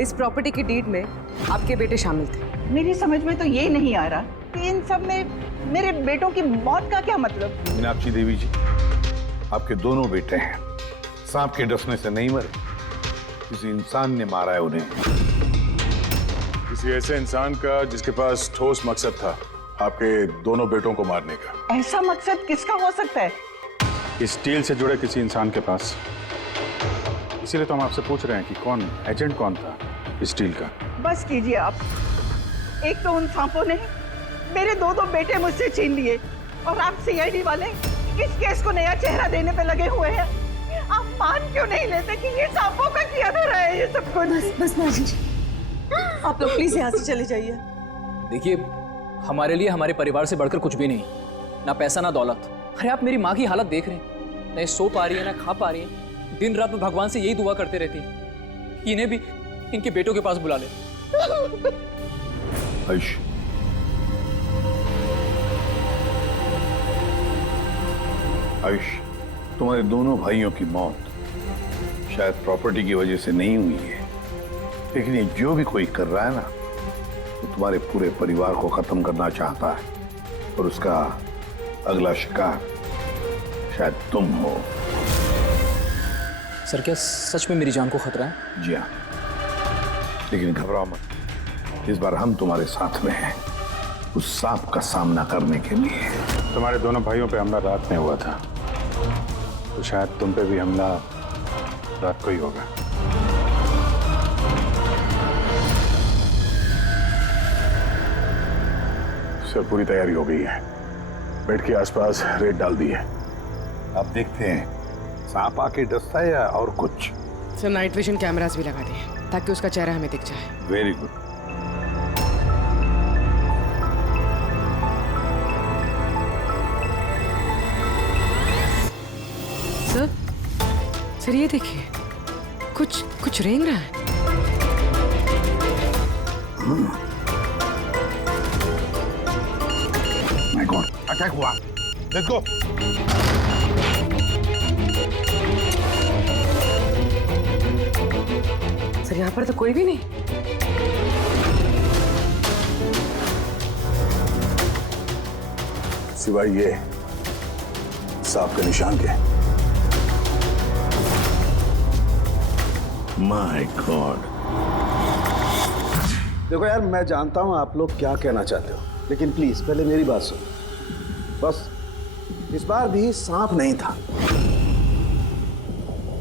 इस प्रॉपर्टी की डीड में आपके बेटे शामिल थे। मेरी समझ में तो ये नहीं आ रहा कि इन सब में मेरे बेटों की मौत का क्या मतलब। मीनाक्षी देवी जी, आपके दोनों बेटे हैं, सांप के डसने से नहीं मरे, किसी इंसान ने मारा है उन्हें। किसी ऐसे इंसान का जिसके पास ठोस मकसद था आपके दोनों बेटों को मारने का। ऐसा मकसद किसका हो सकता है? इस डील से जुड़े किसी इंसान के पास। इसीलिए तो हम आपसे पूछ रहे हैं कि कौन एजेंट कौन था इस डील का। बस कीजिए आप। एक तो उन सांपों ने मेरे दो बेटे मुझसे छीन लिए और आप सीआईडी वाले इस केस को नया चेहरा देने पे लगे हुए हैं। आप मान क्यों नहीं लेते कि ये सांपों का किया धरा है ये सब कुछ? बस माजी जी, आप लोग प्लीज यहाँ से चले जाइए। देखिए, हमारे लिए हमारे परिवार से बढ़कर कुछ भी नहीं, ना पैसा ना दौलत। अरे आप मेरी माँ की हालत देख रहे हैं, ना सो पा रही है ना खा पा रही है। दिन रात में भगवान से यही दुआ करते रहती है कि इन्हें भी इनके बेटों के पास बुला ले। आयुष, आयुष, तुम्हारे दोनों भाइयों की मौत शायद प्रॉपर्टी की वजह से नहीं हुई है, लेकिन ये जो भी कोई कर रहा है ना, वो तुम्हारे पूरे परिवार को खत्म करना चाहता है और उसका अगला शिकार शायद तुम हो। सर, क्या सच में मेरी जान को खतरा है? जी हाँ, लेकिन घबराओ मत, इस बार हम तुम्हारे साथ में हैं उस सांप का सामना करने के लिए। तुम्हारे दोनों भाइयों पे हमला रात में हुआ था, तो शायद तुम पे भी हमला रात को ही होगा। सर, पूरी तैयारी हो गई है, बेड के आसपास रेत डाल दी है। अब देखते हैं सांप आके डसता है या और कुछ। सर, नाइट विजन कैमरास भी लगा दिए ताकि उसका चेहरा हमें दिख जाए। Very good. सर ये देखिए, कुछ रेंग रहा है। माय गॉड, अटैक हुआ। Let's go. सर, यहाँ पर तो कोई भी नहीं। सिवाय ये सांप के निशान के। My God. देखो यार, मैं जानता हूं आप लोग क्या कहना चाहते हो, लेकिन प्लीज पहले मेरी बात सुनो। बस इस बार भी सांप नहीं था।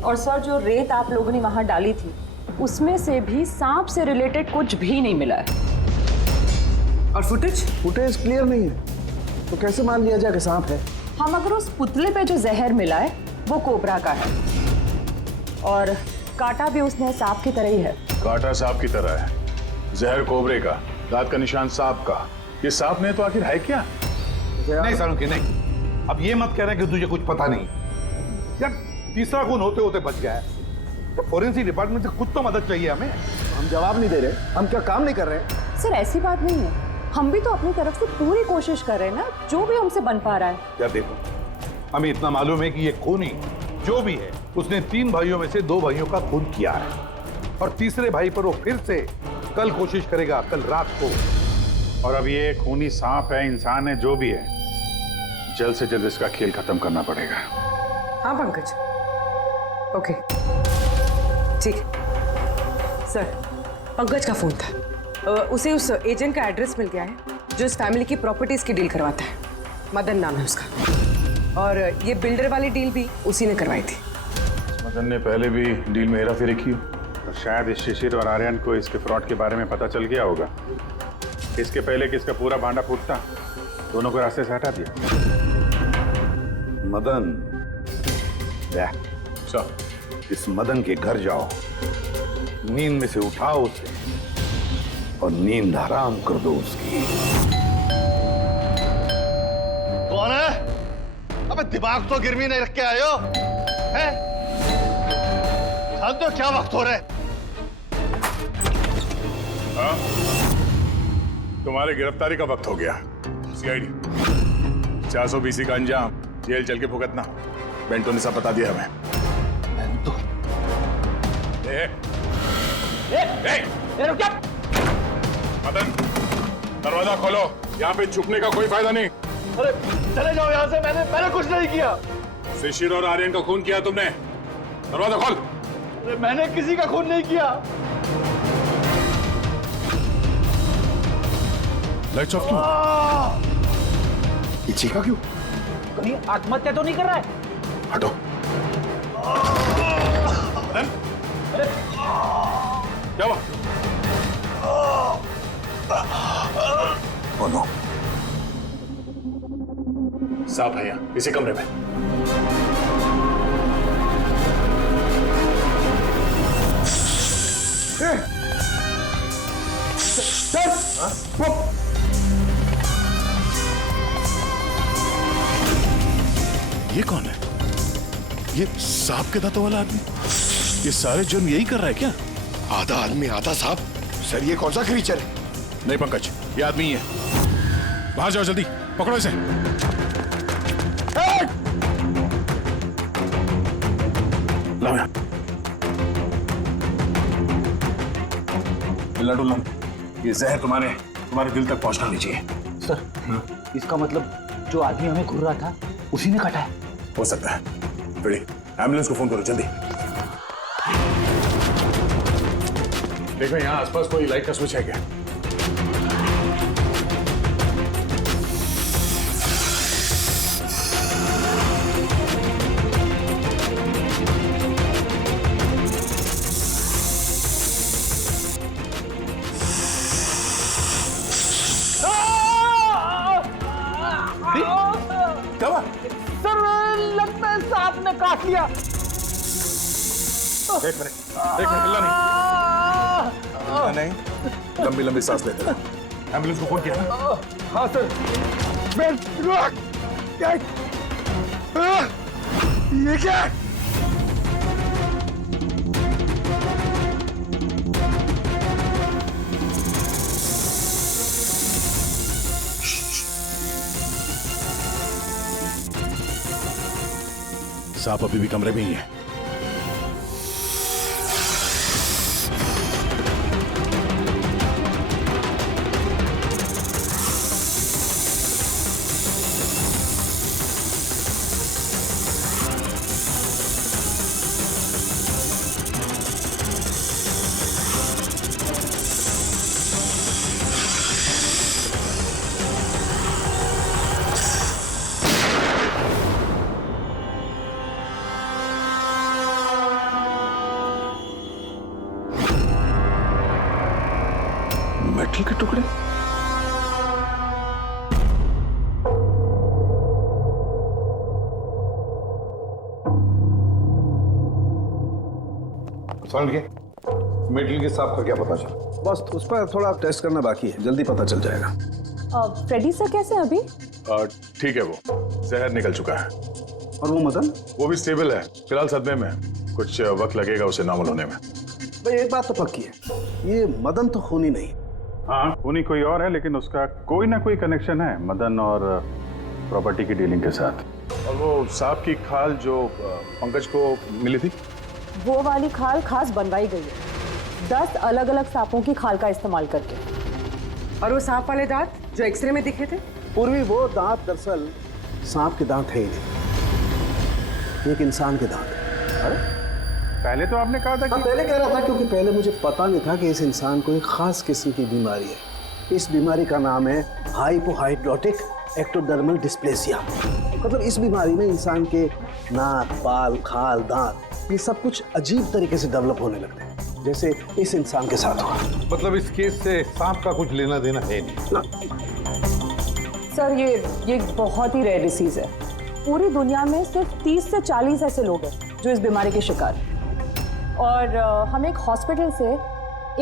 और सर, जो रेत आप लोगों ने वहां डाली थी उसमें से भी सांप से रिलेटेड कुछ भी नहीं मिला है। और फुटेज क्लियर नहीं है, तो कैसे मान लिया जाए कि सांप है? हम अगर उस पुतले पे जो जहर मिला है वो कोबरा का है, और कांटा भी उसने सांप की तरह ही है। कांटा सांप की तरह है, जहर कोबरे का, दांत का निशान सांप का। ये सांप ने तो आखिर है क्या? नहीं सालुंकी, नहीं। अब ये मत कह रहा कि तुझे कुछ पता नहीं। यार, तीसरा खून होते होते बच गया है, तो फोरेंसिक डिपार्टमेंट से कुछ तो मदद चाहिए हमें। हम जवाब नहीं दे रहे, हम क्या काम नहीं कर रहे? सर, ऐसी बात नहीं है, हम भी तो अपनी तरफ से पूरी कोशिश कर रहे हैं ना, जो भी हमसे बन पा रहा है। यार देखो, हमें इतना मालूम है कि ये खूनी जो भी है उसने 3 भाइयों में से 2 भाइयों का खून किया है, और तीसरे भाई पर वो फिर से कल कोशिश करेगा, कल रात को। और अब ये खूनी सांप है, इंसान है, जो भी है, जल्द से जल्द इसका खेल खत्म करना पड़ेगा। हाँ पंकज, ओके, ठीक है। सर, पंकज का फोन था। उसे उस एजेंट का एड्रेस मिल गया है जो इस फैमिली की प्रॉपर्टीज की डील करवाता है। मदन नाम है उसका, और ये बिल्डर वाली डील भी उसी ने करवाई थी। मदन ने पहले भी डील में हेराफेरी की और शायद इस शिशिर और आर्यन को इसके फ्रॉड के बारे में पता चल गया होगा। इसके पहले कि इसका पूरा भांडा फूटता, दोनों को रास्ते से हटा दिया। मदन, इस मदन के घर जाओ, नींद में से उठाओ उसे और नींद हराम कर दो उसकी। कौन है? अबे दिमाग तो गिरवी नहीं रख के आए हो, हैं? जान दो क्या वक्त हो रहा है? हाँ? तुम्हारे गिरफ्तारी का वक्त हो गया। सीआईडी 420 का अंजाम जेल चल के भुगतना। बेंटो ने सब बता दिया हमें। बेंटो? मदन, दरवाजा खोलो, यहाँ पे छुपने का कोई फायदा नहीं। अरे चले जाओ यहाँ से, मैंने कुछ नहीं किया। शिशिर और आर्यन का खून किया तुमने, दरवाजा खोल। अरे मैंने किसी का खून नहीं किया। लाइट्स ऑफ क्यों? ये चीखा क्यों? कहीं आत्महत्या तो नहीं कर रहा है? हटो। अरे क्या हुआ? Oh no. सांप है यहाँ, इसी कमरे में। ये कौन है? ये सांप के दांतों वाला आदमी? ये सारे जुर्म यही कर रहा है क्या? आधा आदमी आधा सांप? सर ये कौन सा क्रीचर है? नहीं पंकज, ये आदमी ही है। बाहर जाओ जल्दी, पकड़ो इसे। लाओ यहाँ। डुल्ला, ये जहर तुम्हारे दिल तक पहुंचना नहीं चाहिए। सर, इसका मतलब जो आदमी हमें घूर रहा था उसी ने काटा है? हो सकता है। रेडी, एम्बुलेंस को फोन करो जल्दी। देखो यहाँ आसपास कोई लाइट का स्विच है क्या? सर लगता है सांप ने काट लिया। एक मिनट हिलना नहीं। लंबी लंबी सांस लेते रहो। एम्बुलेंस को फोन किया ना? हाँ सर। ये क्या? सांप अभी भी कमरे में ही है। मेटल के टुकड़े? मेटल के सांप का क्या पता चला? बस उस पर थोड़ा टेस्ट करना बाकी है, जल्दी पता चल जाएगा। फ्रेडी सर कैसे हैं अभी? ठीक है, वो जहर निकल चुका है। और वो मदन? वो भी स्टेबल है, फिलहाल सदमे में है। कुछ वक्त लगेगा उसे नॉर्मल होने में। भाई एक बात तो पक्की है, ये मदन तो खूनी नहीं। हाँ, खूनी कोई और है, लेकिन उसका कोई ना कोई कनेक्शन है मदन और प्रॉपर्टी की डीलिंग के साथ। और वो सांप की खाल जो पंकज को मिली थी, वो वाली खाल खास बनवाई गई है 10 अलग अलग सांपों की खाल का इस्तेमाल करके। और वो सांप वाले दांत जो एक्सरे में दिखे थे? पूर्वी वो दांत दरअसल सांप के दांत है ही नहीं, एक इंसान के दांत है। पहले तो आपने कहा था कि पहले कह रहा था क्योंकि पहले मुझे पता नहीं था कि इस इंसान को एक खास किस्म की बीमारी है। इस बीमारी का नाम है हाइपोहाइड्रोटिक एक्टोडर्मल डिस्प्लेसिया। मतलब इस बीमारी में इंसान के नाक, बाल, खाल, दांत ये सब कुछ अजीब तरीके से डेवलप होने लगते हैं, जैसे इस इंसान के साथ हुआ। मतलब इस केस से सांप का कुछ लेना देना है नहीं? सर ये बहुत ही रेयर डिसीज है। पूरी दुनिया में सिर्फ 30 से 40 ऐसे लोग हैं जो इस बीमारी के शिकार हैं। और हमें एक हॉस्पिटल से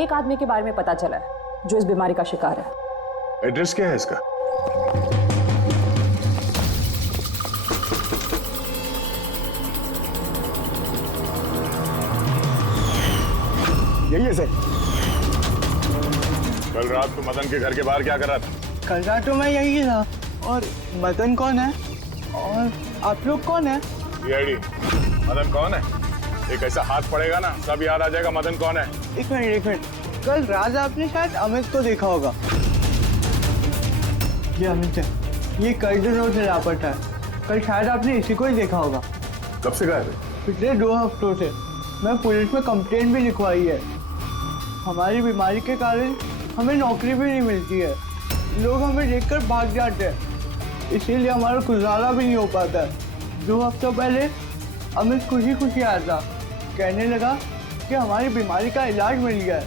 एक आदमी के बारे में पता चला है जो इस बीमारी का शिकार है। एड्रेस क्या है इसका? यही है सर। कल रात को मदन के घर के बाहर क्या कर रहा था? कल रात तो मैं यही था। और मदन कौन है और आप लोग कौन है? मदन कौन है? एक ऐसा हाथ पड़ेगा ना सब याद आ जाएगा मदन कौन है। एक मिनट, कल रात आपने शायद अमित को देखा होगा। ये अमित है, ये कई दिनों से लापता है। कल शायद आपने इसी को ही देखा होगा। कब से गायब है? पिछले 2 हफ्तों से। मैं पुलिस में कंप्लेंट भी लिखवाई है। हमारी बीमारी के कारण हमें नौकरी भी नहीं मिलती है। लोग हमें देखकर भाग जाते हैं, इसीलिए हमारा गुजारा भी नहीं हो पाता है। 2 हफ्तों पहले अमित खुशी आया था, कहने लगा कि हमारी बीमारी का इलाज मिल गया है।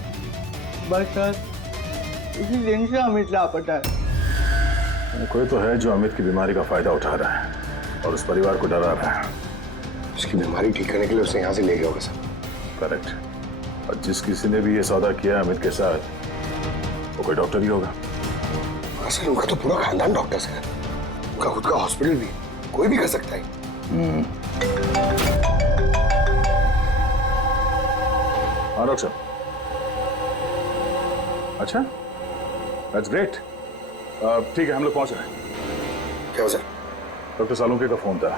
बस सर, उसी दिन से अमित लापता है। कोई तो है जो अमित की बीमारी का फायदा उठा रहा है और उस परिवार को डरा रहा है। उसकी बीमारी ठीक करने के लिए उसे यहाँ से ले गया होगा सर। करेक्ट। और जिस किसी ने भी ये सौदा किया अमित के साथ, वो कोई डॉक्टर ही होगा। सर उनका तो पूरा खानदान डॉक्टर है, उनका खुद का हॉस्पिटल भी, कोई भी कर सकता है। हाँ डॉक्टर साहब। अच्छा, दैट्स ग्रेट। ठीक है, हम लोग पहुंच रहे हैं। क्या सर? डॉक्टर सालुंके का फोन था,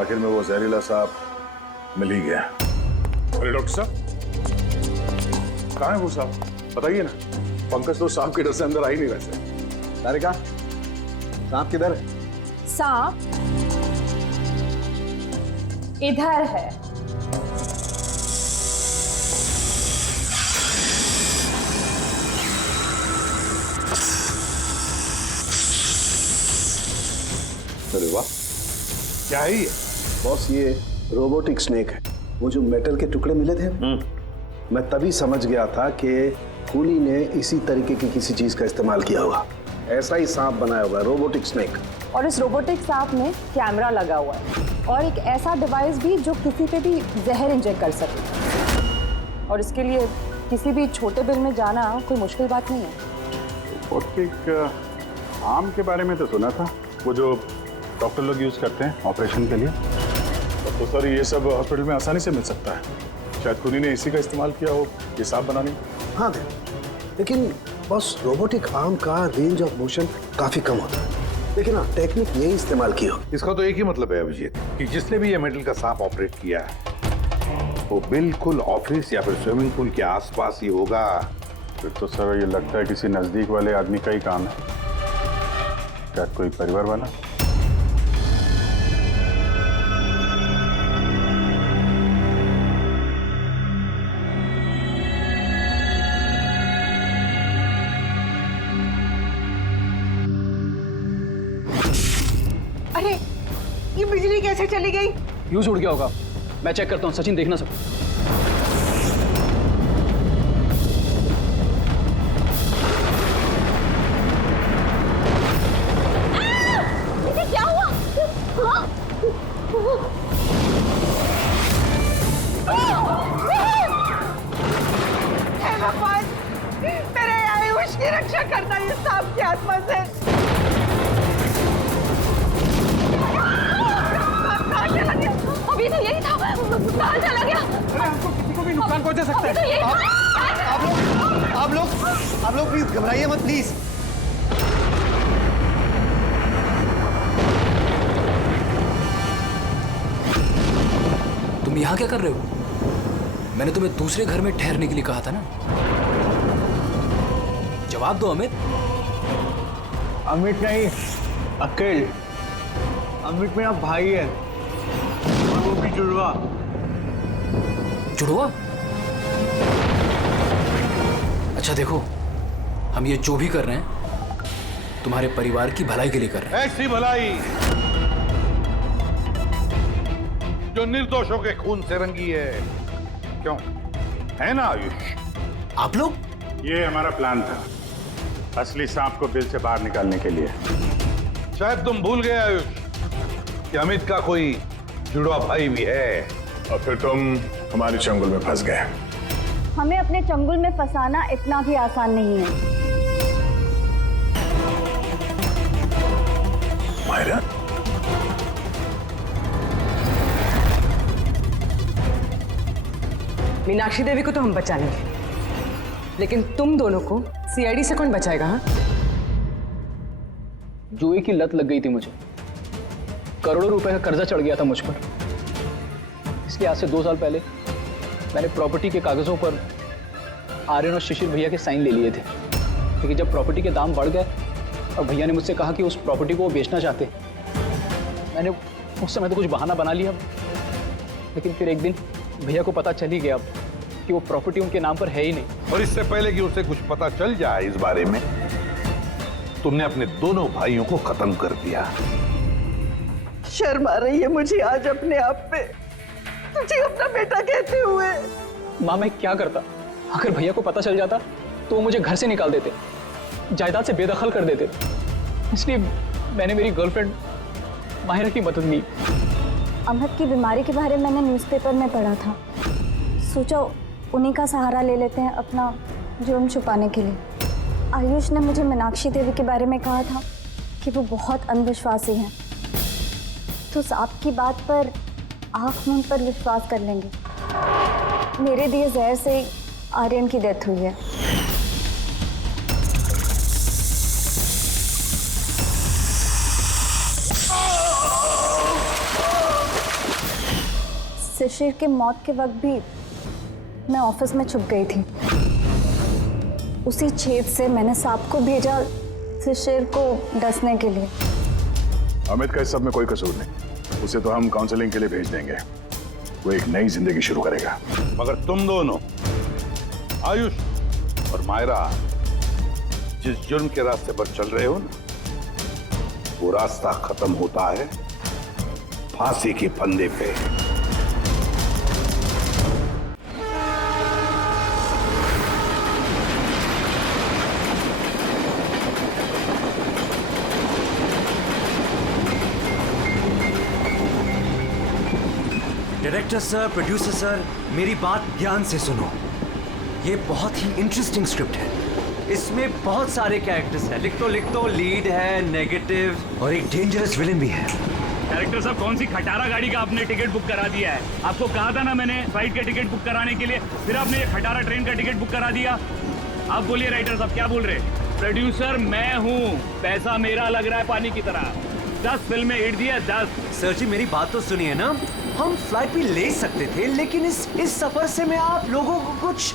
आखिर में वो जहरीला सांप मिल ही गया। अरे डॉक्टर साहब, कहाँ है वो सांप? बताइए ना। पंकज तो सांप के डर से अंदर आ ही नहीं रहे। तारिका, सांप किधर है? सांप इधर है। अरे वाह, क्या है ये? बॉस ये रोबोटिक स्नेक है। वो जो मेटल के टुकड़े मिले थे, मैं तभी समझ गया था कि खूनी ने इसी तरीके की किसी चीज का इस्तेमाल किया होगा। ऐसा ही सांप बनाया हुआ है, रोबोटिक स्नेक। और इस रोबोटिक सांप में कैमरा लगा हुआ है और एक ऐसा डिवाइस भी जो किसी पे भी जहर इंजेक्ट कर सके। और इसके लिए किसी भी छोटे बिल में जाना कोई मुश्किल बात नहीं है। रोबोटिक आर्म के बारे में तो सुना था, वो जो डॉक्टर लोग यूज करते हैं ऑपरेशन के लिए। तो सर ये सब हॉस्पिटल में आसानी से मिल सकता है। शायद खूनी ने इसी का इस्तेमाल किया हो ये सांप बनाने में। हाँ लेकिन बस रोबोटिक आर्म का रेंज ऑफ मोशन काफी कम होता है, लेकिन हाँ टेक्निक यही इस्तेमाल की होगी। इसका तो एक ही मतलब है अभिजीत कि जिसने भी ये मेटल का सांप ऑपरेट किया है वो बिल्कुल ऑफिस या फिर स्विमिंग पूल के आसपास ही होगा। फिर तो सर ये लगता है किसी नजदीक वाले आदमी का ही काम है। क्या कोई परिवार वाला? अरे ये बिजली कैसे चली गई? फ्यूज उड़ गया होगा। मैं चेक करता हूँ। सचिन देखना सब। इसे क्या हुआ? हे भगवान, मेरे आयुष की रक्षा करता है सांप की आत्मा से। अभी तो यही था, कहाँ चला गया? अरे हमको किसी को भी नुकसान पहुंचा सकता है। तो यही आप लोग प्लीज घबराइए मत प्लीज। तुम यहाँ क्या कर रहे हो? मैंने तुम्हें दूसरे घर में ठहरने के लिए कहा था ना। जवाब दो अमित। अमित नहीं, अकेल। अमित मेरा भाई है और वो भी जुड़वा। जुड़वा? अच्छा देखो, हम ये जो भी कर रहे हैं तुम्हारे परिवार की भलाई के लिए कर रहे हैं। ऐसी भलाई जो निर्दोषों के खून से रंगी है, क्यों है ना आयुष? आप लोग? ये हमारा प्लान था, असली सांप को बिल से बाहर निकालने के लिए। शायद तुम भूल गए आयुष कि अमित का कोई जुड़वा भाई भी है। और फिर तुम हमारे चंगुल में फंस गए। हमें अपने चंगुल में फंसाना इतना भी आसान नहीं है। मायरा, मीनाक्षी देवी को तो हम बचा लेंगे, लेकिन तुम दोनों को सीआईडी से कौन बचाएगा? हाँ, जुए की लत लग गई थी मुझे, करोड़ों रुपए का कर्जा चढ़ गया था मुझ पर। इसलिए आज से 2 साल पहले मैंने प्रॉपर्टी के कागजों पर आर्यन और शिशिर भैया के साइन ले लिए थे। लेकिन जब प्रॉपर्टी के दाम बढ़ गए और भैया ने मुझसे कहा कि उस प्रॉपर्टी को वो बेचना चाहते, मैंने उस समय तो कुछ बहाना बना लिया। लेकिन फिर एक दिन भैया को पता चल ही गया कि वो प्रॉपर्टी उनके नाम पर है ही नहीं। और इससे पहले कि उसे कुछ पता चल जाए इस बारे में, तुमने अपने दोनों भाइयों को खत्म कर दिया। शर्म आ रही है मुझे आज अपने आप पे, तुझे अपना बेटा कहते हुए। माँ, मैं क्या करता? अगर भैया को पता चल जाता तो वो मुझे घर से निकाल देते, जायदाद से बेदखल कर देते। इसलिए मैंने मेरी गर्लफ्रेंड माहिरा की मदद ली। अमित की बीमारी के बारे में मैंने न्यूज़पेपर में पढ़ा था, सोचा उन्हीं का सहारा ले लेते हैं अपना जुर्म छुपाने के लिए। आयुष ने मुझे मीनाक्षी देवी के बारे में कहा था कि वो बहुत अंधविश्वासी हैं, तो सांप की बात पर आँख मूंद पर विश्वास कर लेंगे। मेरे दिए जहर से आर्यन की डेथ हुई है। शिशिर के मौत के वक्त भी मैं ऑफिस में छुप गई थी। उसी छेद से मैंने सांप को भेजा शिशिर को डसने के लिए। अमित का इस सब में कोई कसूर नहीं, उसे तो हम काउंसलिंग के लिए भेज देंगे, वो एक नई जिंदगी शुरू करेगा। मगर तुम दोनों, आयुष और मायरा, जिस जुर्म के रास्ते पर चल रहे हो ना, वो रास्ता खत्म होता है फांसी के फंदे पे। डायरेक्टर सर, प्रोड्यूसर सर, मेरी बात ध्यान से सुनो। ये बहुत ही इंटरेस्टिंग स्क्रिप्ट है, इसमें बहुत सारे कैरेक्टर्स हैं। लिख तो लीड है, नेगेटिव और एक डेंजरस विलेन भी है। डायरेक्टर साहब, कौन सी खटारा गाड़ी का आपने टिकट बुक करा दिया है? आपको कहा था ना मैंने फ्लाइट का टिकट बुक कराने के लिए, फिर आपने ये खटारा ट्रेन का टिकट बुक करा दिया। आप बोलिए राइटर साहब, क्या बोल रहे? प्रोड्यूसर मैं हूँ, पैसा मेरा लग रहा है पानी की तरह। 10 फिल्में हिट दी है, 10। सर जी मेरी बात तो सुनिए ना, हम फ्लाइट भी ले सकते थे, लेकिन इस सफर से मैं आप लोगों को कुछ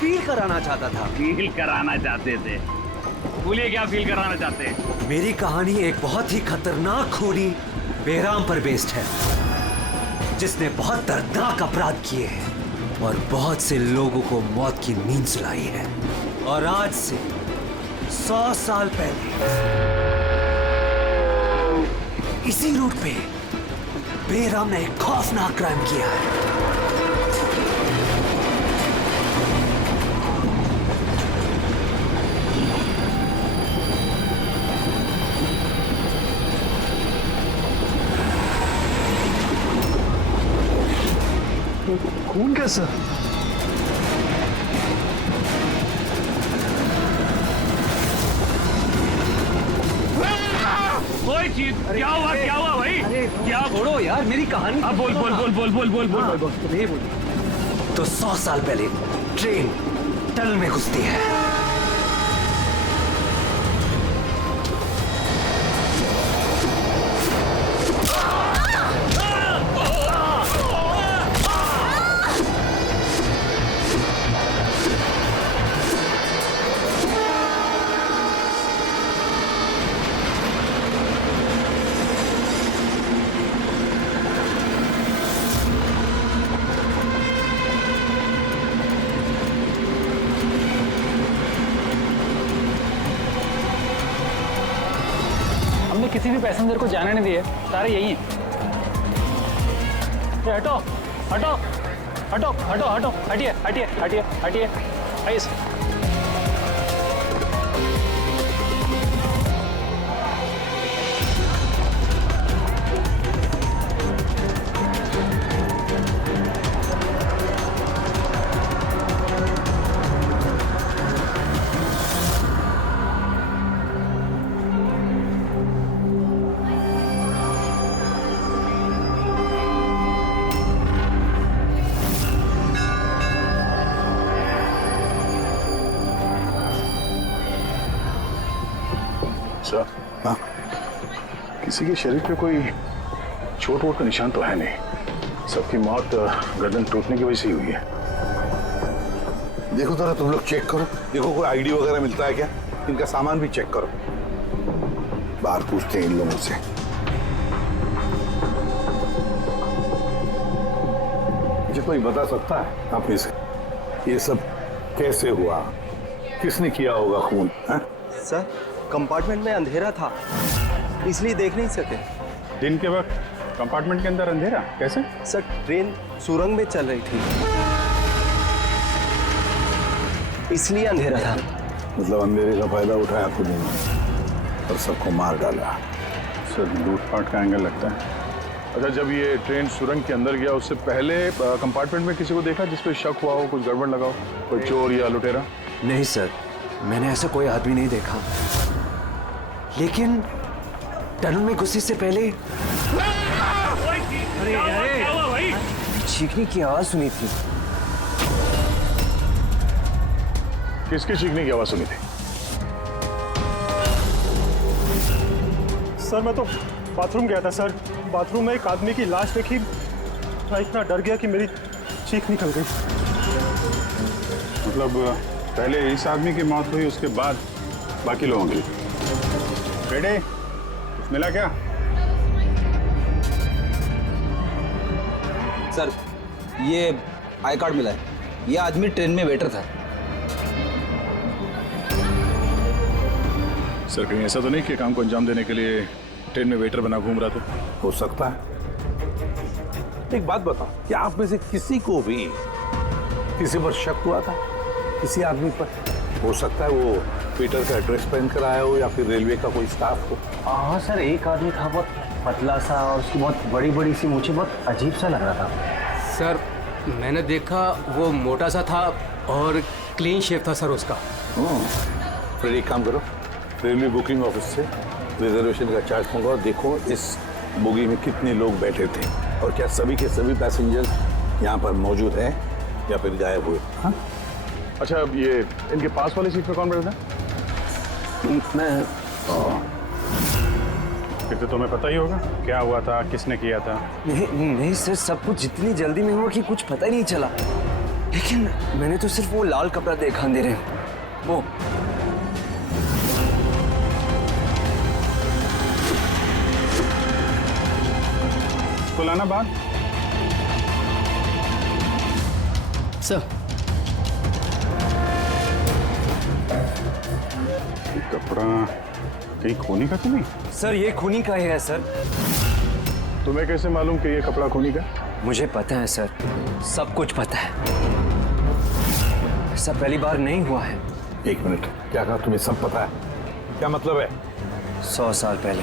फील कराना चाहता था। फील कराना चाहते थे? बोलिए क्या फील कराना चाहते हैं? मेरी कहानी एक बहुत ही खतरनाक खूनी बेराम पर बेस्ड है, जिसने बहुत दर्दनाक अपराध किए हैं और बहुत से लोगों को मौत की नींद सुलाई है। और आज से 100 साल पहले इसी रूट पे बेराम ने एक खौफनाक क्राइम किया है। खून कैसा? कोई चीज क्या हुआ भाई? क्या छोड़ो यार मेरी कहानी। अब बोल। नहीं बोल। तो 100 साल पहले ट्रेन टनल में घुसती है। किसी भी पैसेंजर को जाने नहीं दिए, सारे यही हैं। ये हटो हटो हटो हटो हटो, हटिए हटिए हटिए हटिए, आइए सर। सर, हाँ, किसी के शरीर पे कोई चोट वोट का निशान तो है नहीं। सबकी मौत गर्दन टूटने की वजह से ही हुई है। देखो जरा तुम लोग चेक करो, देखो कोई आईडी वगैरह मिलता है क्या, इनका सामान भी चेक करो। बाहर पूछते हैं इन लोगों से। मुझे कोई बता सकता है आप में से ये सब कैसे हुआ, किसने किया होगा खून? सर, कंपार्टमेंट में अंधेरा था, इसलिए देख नहीं सके। दिन के वक्त कंपार्टमेंट के अंदर अंधेरा कैसे? सर, ट्रेन सुरंग में चल रही थी, इसलिए अंधेरा था। मतलब अंधेरे का फायदा उठाया खुद ने और सबको मार डाला। सर, लूटपाट का एंगल लगता है। अच्छा, जब ये ट्रेन सुरंग के अंदर गया उससे पहले कंपार्टमेंट में किसी को देखा जिस पे शक हुआ हो, कुछ गड़बड़ लगा हो, कोई चोर या लुटेरा? नहीं सर, मैंने ऐसा कोई आदमी नहीं देखा, लेकिन टनल में घुसने से पहले चीखने की आवाज सुनी थी। किसके चीखने की आवाज सुनी थी? सर, मैं तो बाथरूम गया था सर। बाथरूम में एक आदमी की लाश देखी, मैं इतना डर गया कि मेरी चीख निकल गई। मतलब पहले इस आदमी की मौत हुई, उसके बाद बाकी लोगों की। बेटे, कुछ मिला क्या? सर, ये आई कार्ड मिला है। ये आदमी ट्रेन में वेटर था। सर, कहीं ऐसा तो नहीं कि काम को अंजाम देने के लिए ट्रेन में वेटर बना घूम रहा था? हो सकता है। एक बात बताओ, क्या आप में से किसी को भी किसी पर शक हुआ था, किसी आदमी पर? हो सकता है वो वेटर का ड्रेस पहन कर आया हो या फिर रेलवे का कोई स्टाफ हो। हाँ सर, एक आदमी था बहुत पतला सा और उसकी बहुत बड़ी बड़ी सी मूंछें, बहुत अजीब सा लग रहा था। सर, मैंने देखा वो मोटा सा था और क्लीन शेव था सर उसका। फिर एक काम करो, रेलवे बुकिंग ऑफिस से रिजर्वेशन का चार्ट मंगाओ, देखो इस बोगी में कितने लोग बैठे थे और क्या सभी के सभी पैसेंजर्स यहाँ पर मौजूद हैं या फिर गायब हुए। हाँ? अच्छा, ये इनके पास वाली सीट पे कौन बैठा था? मैं। फिर तो तुम्हें पता ही होगा क्या हुआ था, किसने किया था। नहीं सर, सब कुछ जितनी जल्दी में हुआ कि कुछ पता ही नहीं चला। लेकिन मैंने तो सिर्फ वो लाल कपड़ा देखा अंधेरे में, वो। तो लाना बात। सर, कपड़ा कहीं खूनी का तो नहीं? सर, ये खूनी का ही है सर। तुम्हें कैसे मालूम कि ये कपड़ा खूनी का? मुझे पता है सर, सब कुछ पता है। ऐसा पहली बार नहीं हुआ है। एक मिनट, क्या कहा? तुम्हें सब पता है? क्या मतलब है? 100 साल पहले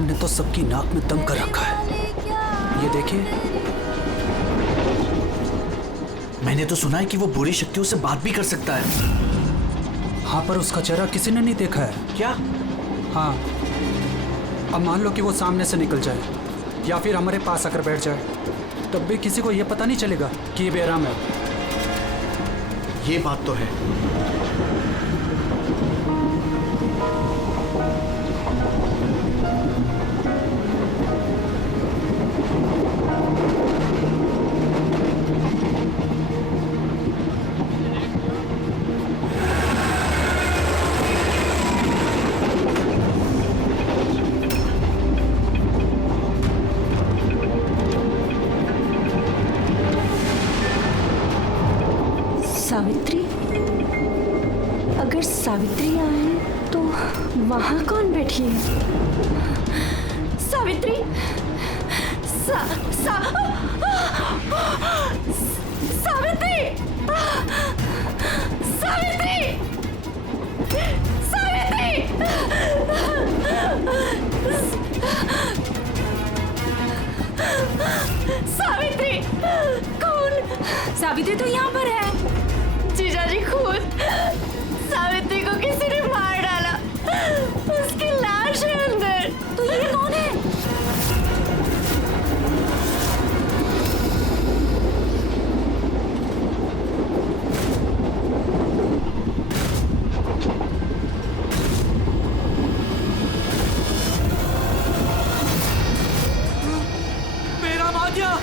ने तो सबकी नाक में दम कर रखा है। ये देखिए, मैंने तो सुना है कि वो बुरी शक्तियों से बात भी कर सकता है। हाँ, पर उसका चेहरा किसी ने नहीं देखा है। क्या? हाँ, अब मान लो कि वो सामने से निकल जाए या फिर हमारे पास आकर बैठ जाए, तब भी किसी को ये पता नहीं चलेगा कि ये बेराम है। ये बात तो है। सावित्री? अगर सावित्री आए तो वहाँ कौन बैठी है? सावित्री! सावित्री! सावित्री! सावित्री! सावित्री! कौन? सावित्री तो यहाँ पर है। जीजाजी खुद सावित्री को किसी ने मार डाला, उसकी लाश है अंदर। तो ये कौन है? मेरा माध्या!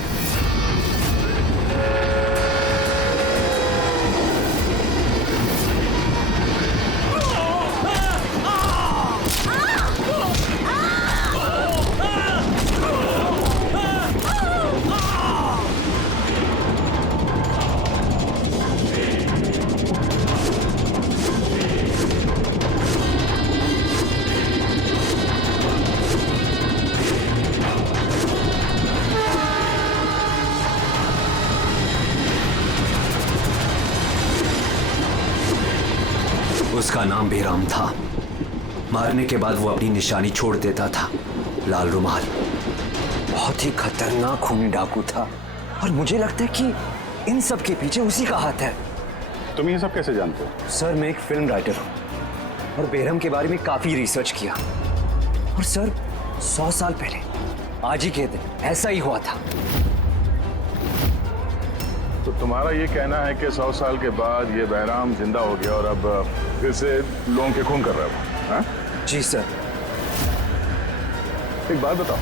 उसका नाम बेराम था। मारने के बाद वो अपनी निशानी छोड़ देता था, लाल रुमाल। बहुत ही खतरनाक खूनी डाकू था और मुझे लगता है कि इन सब के पीछे उसी का हाथ है। तुम ये सब कैसे जानते हो? सर, मैं एक फिल्म राइटर हूँ और बेरहम के बारे में काफी रिसर्च किया। और सर, 100 साल पहले आज ही के दिन ऐसा ही हुआ था। तो तुम्हारा ये कहना है कि 100 साल के बाद ये बहराम जिंदा हो गया और अब फिर से लोगों के खून कर रहा है? हाँ? जी सर। एक बात बताओ,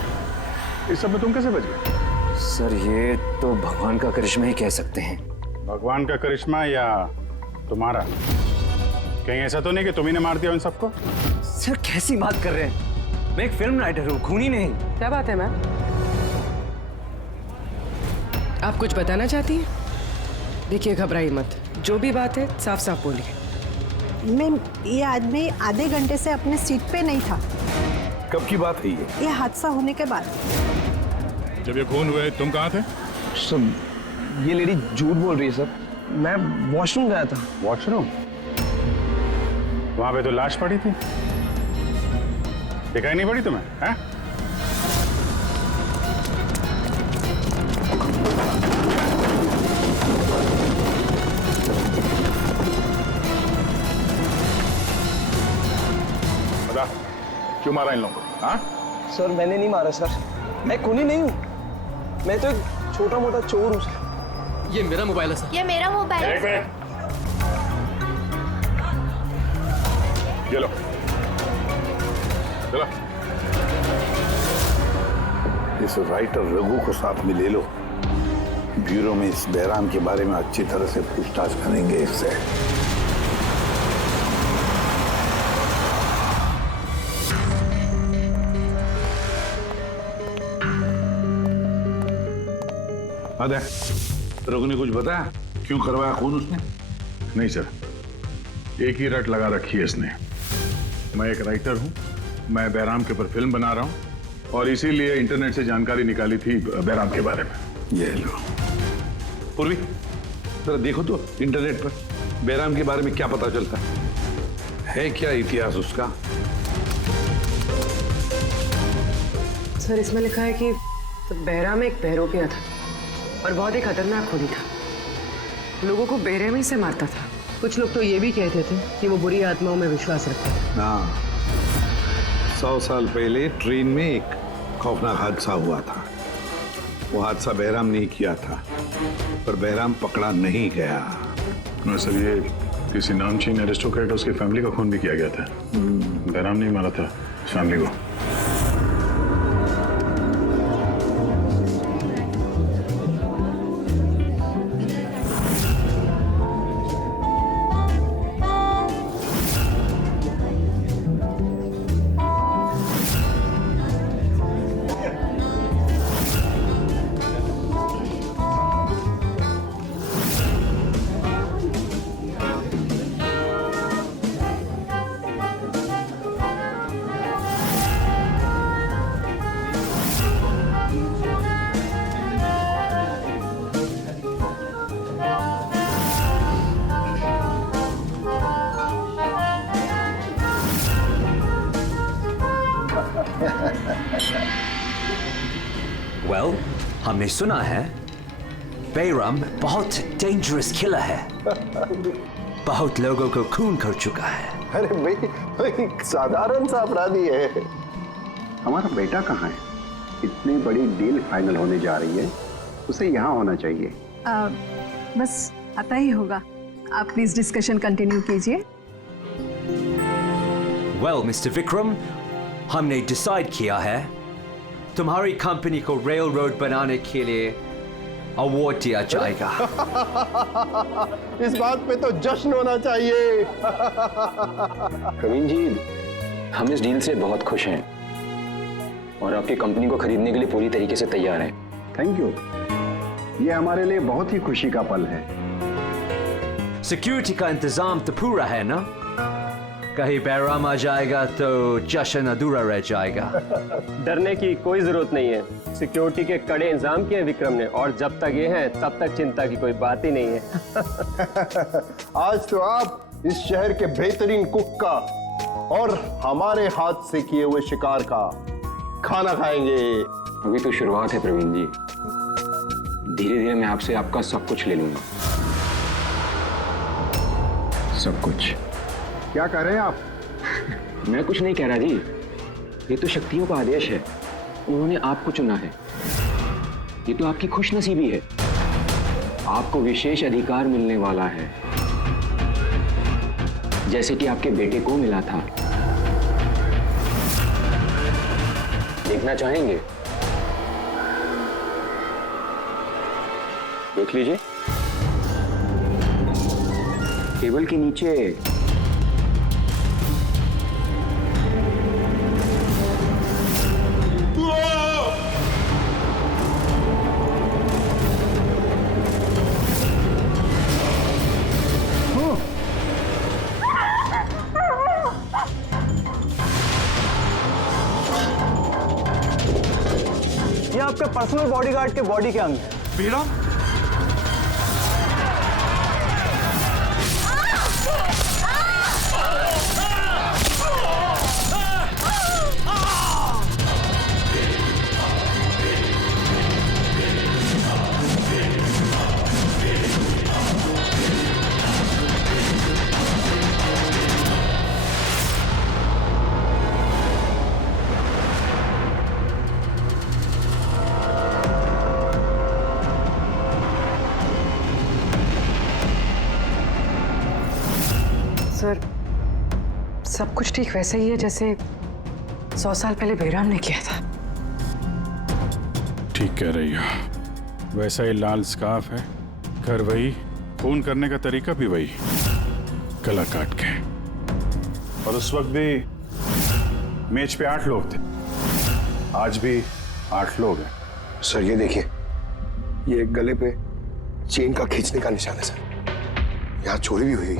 इस सब में तुम कैसे बच गए? सर, ये तो भगवान का करिश्मा ही कह सकते हैं। भगवान का करिश्मा या तुम्हारा? कहीं ऐसा तो नहीं कि तुम ही ने मार दिया उन सबको? सर, कैसी बात कर रहे हैं? मैं एक फिल्म राइटर हूँ, खूनी नहीं। क्या बात है मैम? आप कुछ बताना चाहती हैं? देखिए, घबराइए मत, जो भी बात है साफ साफ बोलिए। मैम, ये आदमी आधे घंटे से अपने सीट पे नहीं था। कब की बात है ये हादसा होने के बाद। जब ये खून हुए तुम कहाँ थे? सर, ये लेडी झूठ बोल रही है सर। मैं वॉशरूम गया था। वॉशरूम? वहां पे तो लाश पड़ी थी, दिखाई नहीं पड़ी तुम्हें? हैं? बता, क्यों मारा इन लोगों को? हाँ? सर, मैंने नहीं मारा सर। मैं खूनी नहीं हूँ, मैं तो एक छोटा मोटा चोर हूँ सर। ये मेरा मोबाइल है सर। ये मेरा मोबाइल है। ये लो, चलो। इस राइटर रघु को साथ में ले लो। ब्यूरो में इस बहराम के बारे में अच्छी तरह से पूछताछ करेंगे इससे। अरे, रघु ने कुछ बताया क्यों करवाया खून उसने? नहीं सर, एक ही रट लगा रखी है इसने। मैं एक राइटर हूँ, मैं बहराम के ऊपर फिल्म बना रहा हूँ और इसीलिए इंटरनेट से जानकारी निकाली थी बहराम के बारे में। ये लो पूर्वी, जरा देखो तो इंटरनेट पर बहराम के बारे में क्या पता चलता है क्या इतिहास उसका? सर, इसमें लिखा है कि बहराम एक बहरूपिया था और बहुत ही खतरनाक खूनी था। लोगों को बेरहमी से मारता था। कुछ लोग तो ये भी कहते थे कि वो बुरी आत्माओं में विश्वास रखता था। हाँ, 100 साल पहले ट्रेन में एक खौफनाक हादसा हुआ था। वो हादसा बहराम ने किया था, पर बहराम पकड़ा नहीं गया। ना सर, ये किसी नामचीन एरिस्टोक्रेट उसकी फैमिली का खून भी किया गया था। बहराम नहीं मारा था फैमिली को। हमने सुना है बेराम बहुत डेंजरस किलर है। बहुत लोगों को खून कर चुका है। अरे भाई साधारण सा अपराधी है। हमारा बेटा कहाँ है? इतनी बड़ी डील फाइनल होने जा रही है, उसे यहाँ होना चाहिए। बस आता ही होगा। आप प्लीज डिस्कशन कंटिन्यू कीजिए। वेल मिस्टर विक्रम, हमने डिसाइड किया है तुम्हारी कंपनी को रेल रोड बनाने के लिए अवार्ड दिया जाएगा। इस बात पे तो जश्न होना चाहिए। प्रवीण जी, हम इस डील से बहुत खुश हैं और आपकी कंपनी को खरीदने के लिए पूरी तरीके से तैयार हैं। Thank you. ये हमारे लिए बहुत ही खुशी का पल है। सिक्योरिटी का इंतजाम तो पूरा है ना? कहीं बैराम आ जाएगा तो जश्न अधूरा रह जाएगा। डरने की कोई जरूरत नहीं है। सिक्योरिटी के कड़े इंतजाम किए विक्रम ने, और जब तक ये हैं तब तक चिंता की कोई बात ही नहीं है। आज तो आप इस शहर के बेहतरीन कुक का और हमारे हाथ से किए हुए शिकार का खाना खाएंगे। अभी तो शुरुआत है प्रवीण जी, धीरे धीरे मैं आपसे आपका सब कुछ ले लूंगा। सब कुछ। क्या कह रहे हैं आप? मैं कुछ नहीं कह रहा जी, ये तो शक्तियों का आदेश है। उन्होंने आपको चुना है। ये तो आपकी खुशनसीबी है। आपको विशेष अधिकार मिलने वाला है, जैसे कि आपके बेटे को मिला था। देखना चाहेंगे? देख लीजिए। टेबल के नीचे ये आपके पर्सनल बॉडीगार्ड के बॉडी के अंग है। बेराम? सर, सब कुछ ठीक वैसे ही है जैसे 100 साल पहले बेराम ने किया था। ठीक कह रही हो। वैसा ही लाल स्कार्फ है, घर वही, खून करने का तरीका भी वही, गला काट के। और उस वक्त भी मेज पे 8 लोग थे, आज भी 8 लोग हैं। सर ये देखिए, ये गले पे चेन का खींचने का निशान है सर। यहाँ चोरी भी हुई।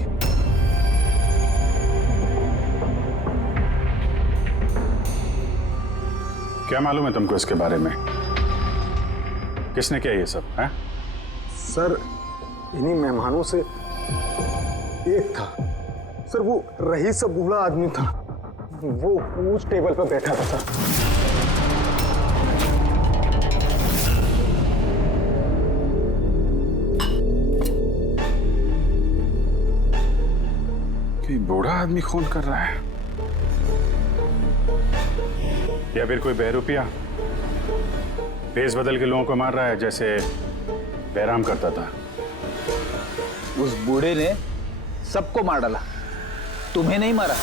क्या मालूम है तुमको इसके बारे में? किसने किया ये सब है? सर इन्हीं मेहमानों से एक था सर, वो रईस सा बूढ़ा आदमी था, वो उस टेबल पर बैठा था सर। कि बूढ़ा आदमी खून कर रहा है या फिर कोई बहरूपिया भेस बदल के लोगों को मार रहा है जैसे बैराम करता था। उस बूढ़े ने सबको मार डाला, तुम्हें नहीं मारा।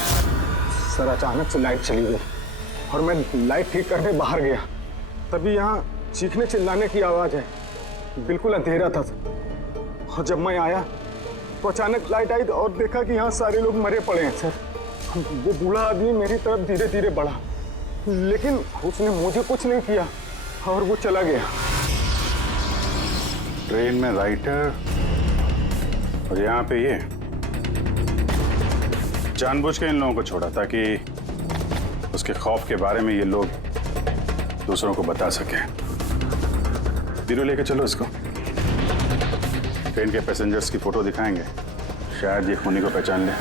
सर अचानक से लाइट चली गई और मैं लाइट ठीक करने बाहर गया, तभी यहाँ चीखने चिल्लाने की आवाज है। बिल्कुल अंधेरा था और जब मैं आया तो अचानक लाइट आई और देखा कि यहाँ सारे लोग मरे पड़े हैं सर। वो बूढ़ा आदमी मेरी तरफ धीरे धीरे बढ़ा, लेकिन उसने मुझे कुछ नहीं किया और वो चला गया। ट्रेन में राइटर और यहाँ पे ये जानबूझ के इन लोगों को छोड़ा ताकि उसके खौफ के बारे में ये लोग दूसरों को बता सकें। धीरे लेके चलो इसको। ट्रेन के पैसेंजर्स की फोटो दिखाएंगे, शायद ये खूनी को पहचान ले।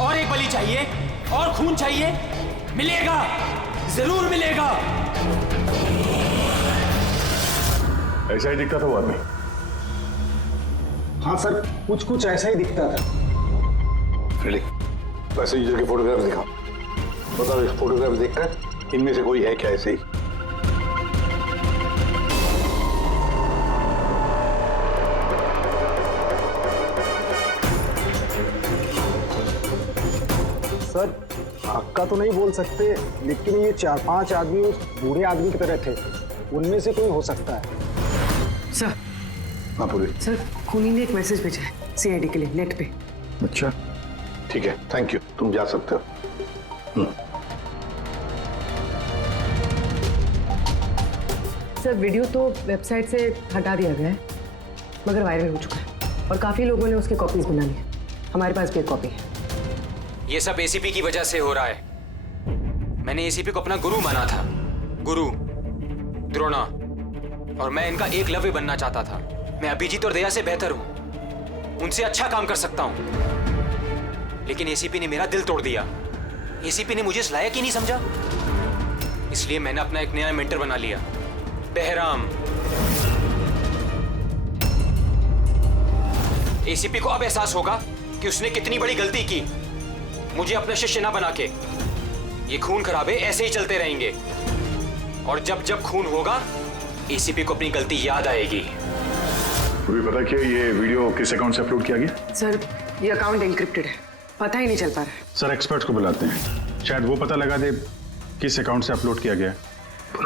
और एक बलि चाहिए, और खून चाहिए। मिलेगा, जरूर मिलेगा। ऐसा ही दिखता था वो आदमी। हाँ सर, कुछ कुछ ऐसा ही दिखता था। फ्रेडी, पैसेंजर के फोटोग्राफ दिखाओ। बताओ, इस फोटोग्राफ देखकर इनमें से कोई है क्या ऐसे ही? सर, पक्का तो नहीं बोल सकते, लेकिन ये 4-5 आदमी उस बूढ़े आदमी की तरह थे। उनमें से कोई हो सकता है। सर, हाँ पूरी। सर, खूनी ने एक मैसेज भेजा है सीआईडी के लिए नेट पे। अच्छा, ठीक है, थैंक यू, तुम जा सकते हो। सर, वीडियो तो वेबसाइट से हटा दिया गया है, मगर वायरल हो चुका है और काफी लोगों ने उसकी कॉपीज बना ली है। हमारे पास भी एक कॉपी है। ये सब एसीपी की वजह से हो रहा है। मैंने एसीपी को अपना गुरु माना था, गुरु द्रोणा, और मैं इनका एकलव्य बनना चाहता था। मैं अभिजीत और दया से बेहतर हूं, उनसे अच्छा काम कर सकता हूं, लेकिन एसीपी ने मेरा दिल तोड़ दिया। एसीपी ने मुझे इस लायक ही नहीं समझा, इसलिए मैंने अपना एक नया मेंटर बना लिया, बहराम। एसीपी को अब एहसास होगा कि उसने कितनी बड़ी गलती की, मुझे अपना शिष्य ना बना के। ये खून खराबे ऐसे ही चलते रहेंगे, और जब जब खून होगा एसीपी को अपनी गलती याद आएगी। पूरी पता क्या ये वीडियो किस अकाउंट से अपलोड किया गया? सर, ये अकाउंट एन्क्रिप्टेड है, पता ही नहीं चल पा रहा है। सर, एक्सपर्ट्स को बुलाते हैं, शायद वो पता लगा दे किस अकाउंट से अपलोड किया गया। पर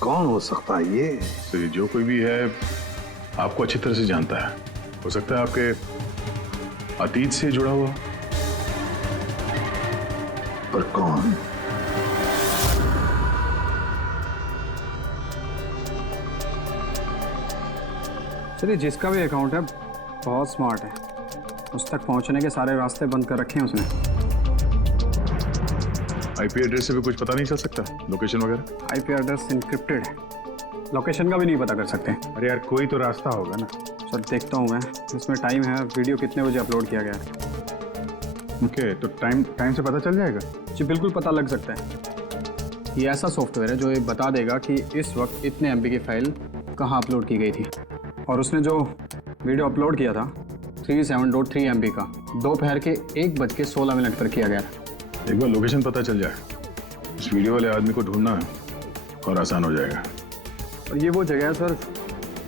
कौन हो सकता है ये? तो ये जो कोई भी है आपको अच्छी तरह से जानता है। हो सकता है आपके अतीत से जुड़ा हुआ। पर कौन? चलिए, जिसका भी अकाउंट है बहुत स्मार्ट है। उस तक पहुंचने के सारे रास्ते बंद कर रखे हैं उसने। आईपी एड्रेस से भी कुछ पता नहीं चल सकता, लोकेशन वगैरह? आईपी एड्रेस इनक्रिप्टेड है, लोकेशन का भी नहीं पता कर सकते। अरे यार, कोई तो रास्ता होगा ना। सर, देखता हूँ मैं, इसमें टाइम है, वीडियो कितने बजे अपलोड किया गया है। ओके, तो टाइम से पता चल जाएगा? जी बिल्कुल पता लग सकता है। ये ऐसा सॉफ्टवेयर है जो ये बता देगा कि इस वक्त इतने MB की फाइल कहाँ अपलोड की गई थी। और उसने जो वीडियो अपलोड किया था 37.3 MB का, दोपहर के 1:16 पर किया गया था। एक बार लोकेशन पता चल जाए, इस वीडियो वाले आदमी को ढूंढना और आसान हो जाएगा। और ये वो जगह है सर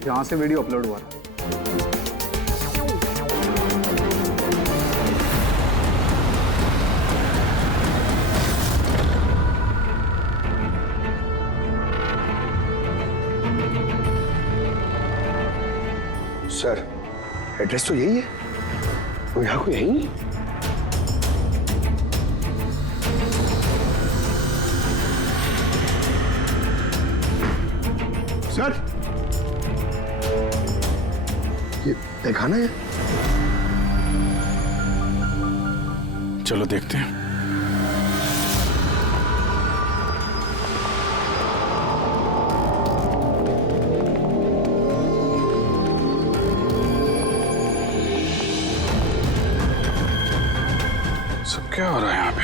जहाँ से वीडियो अपलोड हुआ था। सर, एड्रेस तो यही है, वो यहाँ कोई है ही नहीं। सर, ये दिखाना है। चलो देखते हैं। सब क्या हो रहा है यहाँ पे?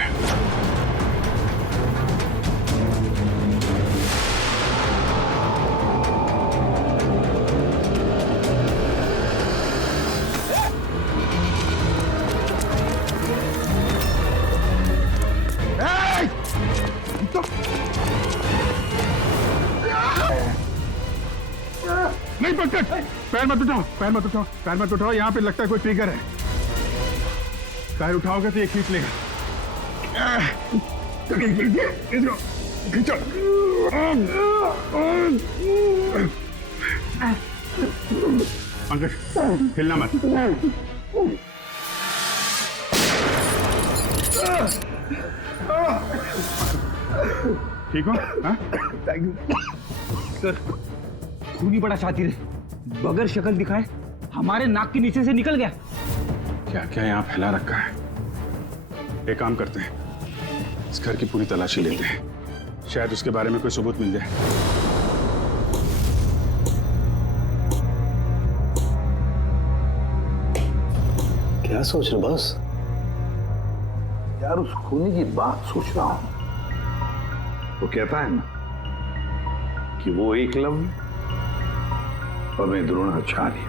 नहीं पकड़, पैर मत उठाओ, पैर मत उठाओ, पैर मत उठाओ। यहाँ पे लगता है कोई ट्रिगर है। पैर उठाओगे तो ये खींच लेगा। इसको खींचो। पंकज, हिलना मत। ठीक हो? Thank you sir. खूनी बड़ा शातिर है, बगैर शक्ल दिखाए हमारे नाक के नीचे से निकल गया। क्या क्या यहाँ फैला रखा है? एक काम करते हैं, इस घर की पूरी तलाशी लेते हैं, शायद उसके बारे में कोई सबूत मिल जाए। क्या सोच रहे बॉस? यार उस खूनी की बात सोच रहा हूं। वो कहता है ना कि वो एकलव्य और मैं द्रोणाचार्य।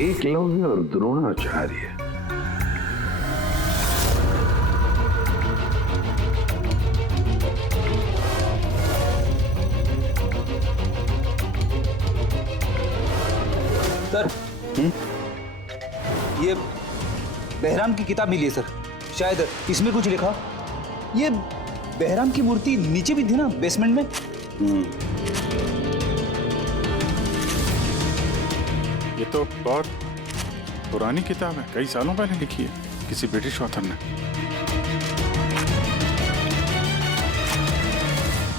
एकलव्य और द्रोणाचार्य। सर ये बहराम की किताब मिली है सर, शायद इसमें कुछ लिखा। ये बहराम की मूर्ति नीचे भी थी ना बेसमेंट में। ये तो बहुत पुरानी किताब है, कई सालों पहले लिखी है किसी ब्रिटिश ऑथर ने।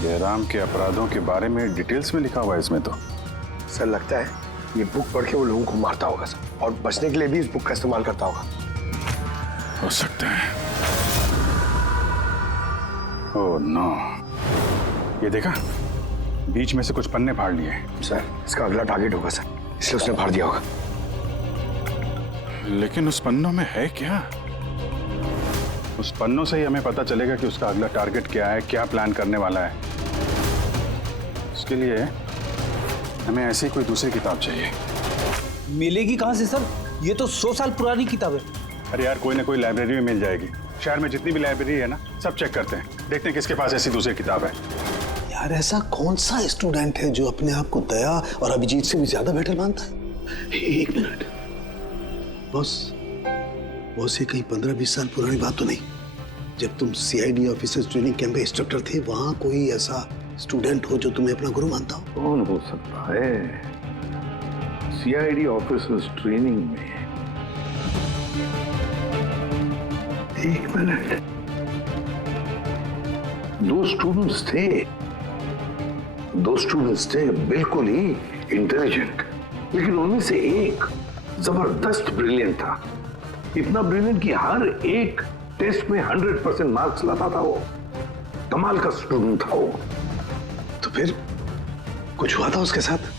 बहराम के अपराधों के बारे में डिटेल्स में लिखा हुआ है इसमें तो। सर लगता है ये बुक पढ़ के वो लोगों को मारता होगा सर, और बचने के लिए भी इस बुक का इस्तेमाल करता होगा। हो सकता है। ओह नो, ये देखा बीच में से कुछ पन्ने फाड़ लिए। सर इसका अगला टारगेट होगा सर, इसलिए उसने फाड़ दिया होगा। लेकिन उस पन्नों में है क्या? उस पन्नों से ही हमें पता चलेगा कि उसका अगला टारगेट क्या है, क्या प्लान करने वाला है। उसके लिए हमें ऐसी कोई दूसरी किताब चाहिए। मिलेगी कहां से सर? ये तो 100 साल पुरानी किताब है। अरे यार कोई ना कोई लाइब्रेरी में मिल जाएगी। शहर में जितनी भी लाइब्रेरी है ना, सब चेक करते हैं, देखते हैं किसके पास ऐसी दूसरी किताब है। यार ऐसा कौन सा स्टूडेंट है जो अपने आप को दया और अभिजीत से भी ज्यादा बेटर मानता है? एक मिनट बॉस, ये कहीं 15-20 साल पुरानी बात तो नहीं? जब तुम सीआईडी ऑफिसर्स ट्रेनिंग कैंप में इंस्ट्रक्टर थे, वहां कोई ऐसा स्टूडेंट हो जो तुम्हें अपना गुरु मानता हो? कौन हो सकता है? सीआईडी ऑफिसर्स ट्रेनिंग में एक मिनट, 2 स्टूडेंट्स थे बिल्कुल ही इंटेलिजेंट, लेकिन उनमें से एक जबरदस्त ब्रिलियंट था। इतना ब्रिलियंट कि हर एक टेस्ट में 100% मार्क्स लाता था। वो कमाल का स्टूडेंट था वो। तो फिर कुछ हुआ था उसके साथ?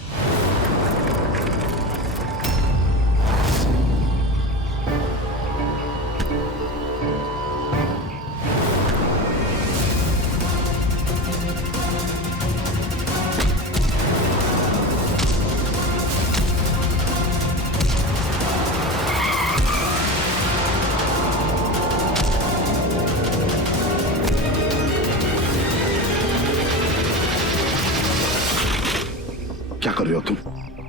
क्या कर रहे हो तुम?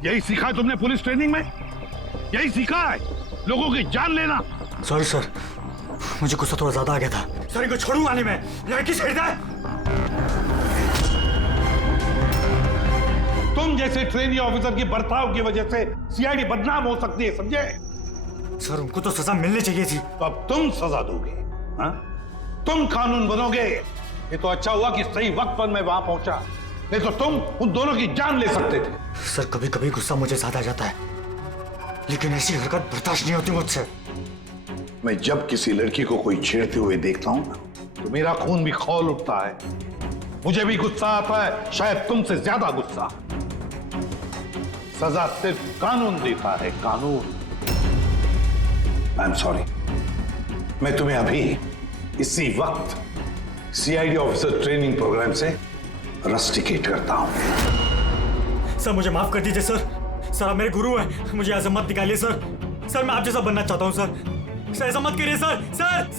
यही सीखा है तुमने पुलिस ट्रेनिंग में? यही सीखा है लोगों की जान लेना? सॉरी सर, मुझे गुस्सा थोड़ा ज्यादा आ गया था। सर इनको छोड़ूंगा नहीं मैं, लड़की छेड़ता है। तुम जैसे ट्रेनी ऑफिसर की बर्ताव की वजह से सीआईडी बदनाम हो सकती है, समझे? सर उनको तो सजा मिलनी चाहिए थी। तो अब तुम सजा दोगे? हाँ? तुम कानून बनोगे? ये तो अच्छा हुआ कि सही वक्त पर मैं वहां पहुंचा, नहीं तो तुम उन दोनों की जान ले सकते थे। सर कभी कभी गुस्सा मुझे ज्यादा आ जाता है, लेकिन ऐसी हरकत बर्दाश्त नहीं होती मुझसे। मैं जब किसी लड़की को कोई छेड़ते हुए देखता हूं तो मेरा खून भी खौल उठता है। मुझे भी गुस्सा आता है, शायद तुमसे ज्यादा गुस्सा। सजा सिर्फ कानून देता है, कानून। आई एम सॉरी, मैं तुम्हें अभी इसी वक्त सीआईडी ऑफिसर ट्रेनिंग प्रोग्राम से रस्टिकेट करता हूं। सर मुझे माफ कर दीजिए सर आप मेरे गुरु हैं, मुझे ऐसा मत निकालिए सर मैं आप जैसा बनना चाहता हूं सर ऐसा मत करिए सर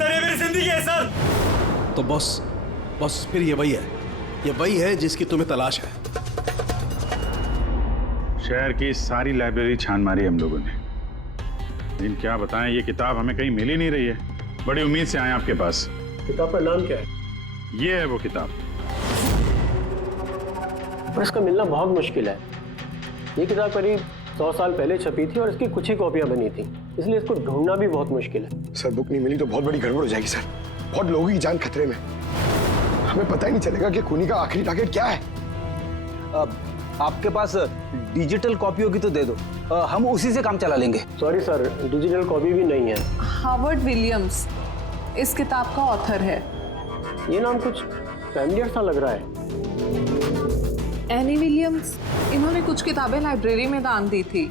ये मेरी जिंदगी है सर। तो बॉस फिर ये वही है जिसकी तुम्हें तलाश है। शहर की सारी लाइब्रेरी छान मारी हम लोगों ने, लेकिन क्या बताएं, ये किताब हमें कहीं मिल ही नहीं रही है। बड़ी उम्मीद से आए आपके पास। किताब का नाम क्या है? ये है वो किताब। पर इसका मिलना बहुत मुश्किल है। ये किताब करीब 100 साल पहले छपी थी और इसकी कुछ ही कॉपियां बनी थी, इसलिए इसको ढूंढना भी बहुत मुश्किल है। सर बुक नहीं मिली तो बहुत बड़ी गड़बड़ हो जाएगी सर, बहुत लोगों की जान खतरे में। हमें पता ही नहीं चलेगा कि खूनी का आखिरी टारगेट क्या है। आपके पास डिजिटल कॉपी होगी तो दे दो, हम उसी से काम चला लेंगे। सॉरी सर, डिजिटल कॉपी भी नहीं है। हार्वर्ड विलियम्स इस किताब का ऑथर है। ये नाम कुछ फैमिलियर सा लग रहा है। एनी विलियम्स, इन्होंने कुछ किताबें लाइब्रेरी में दान दी थी,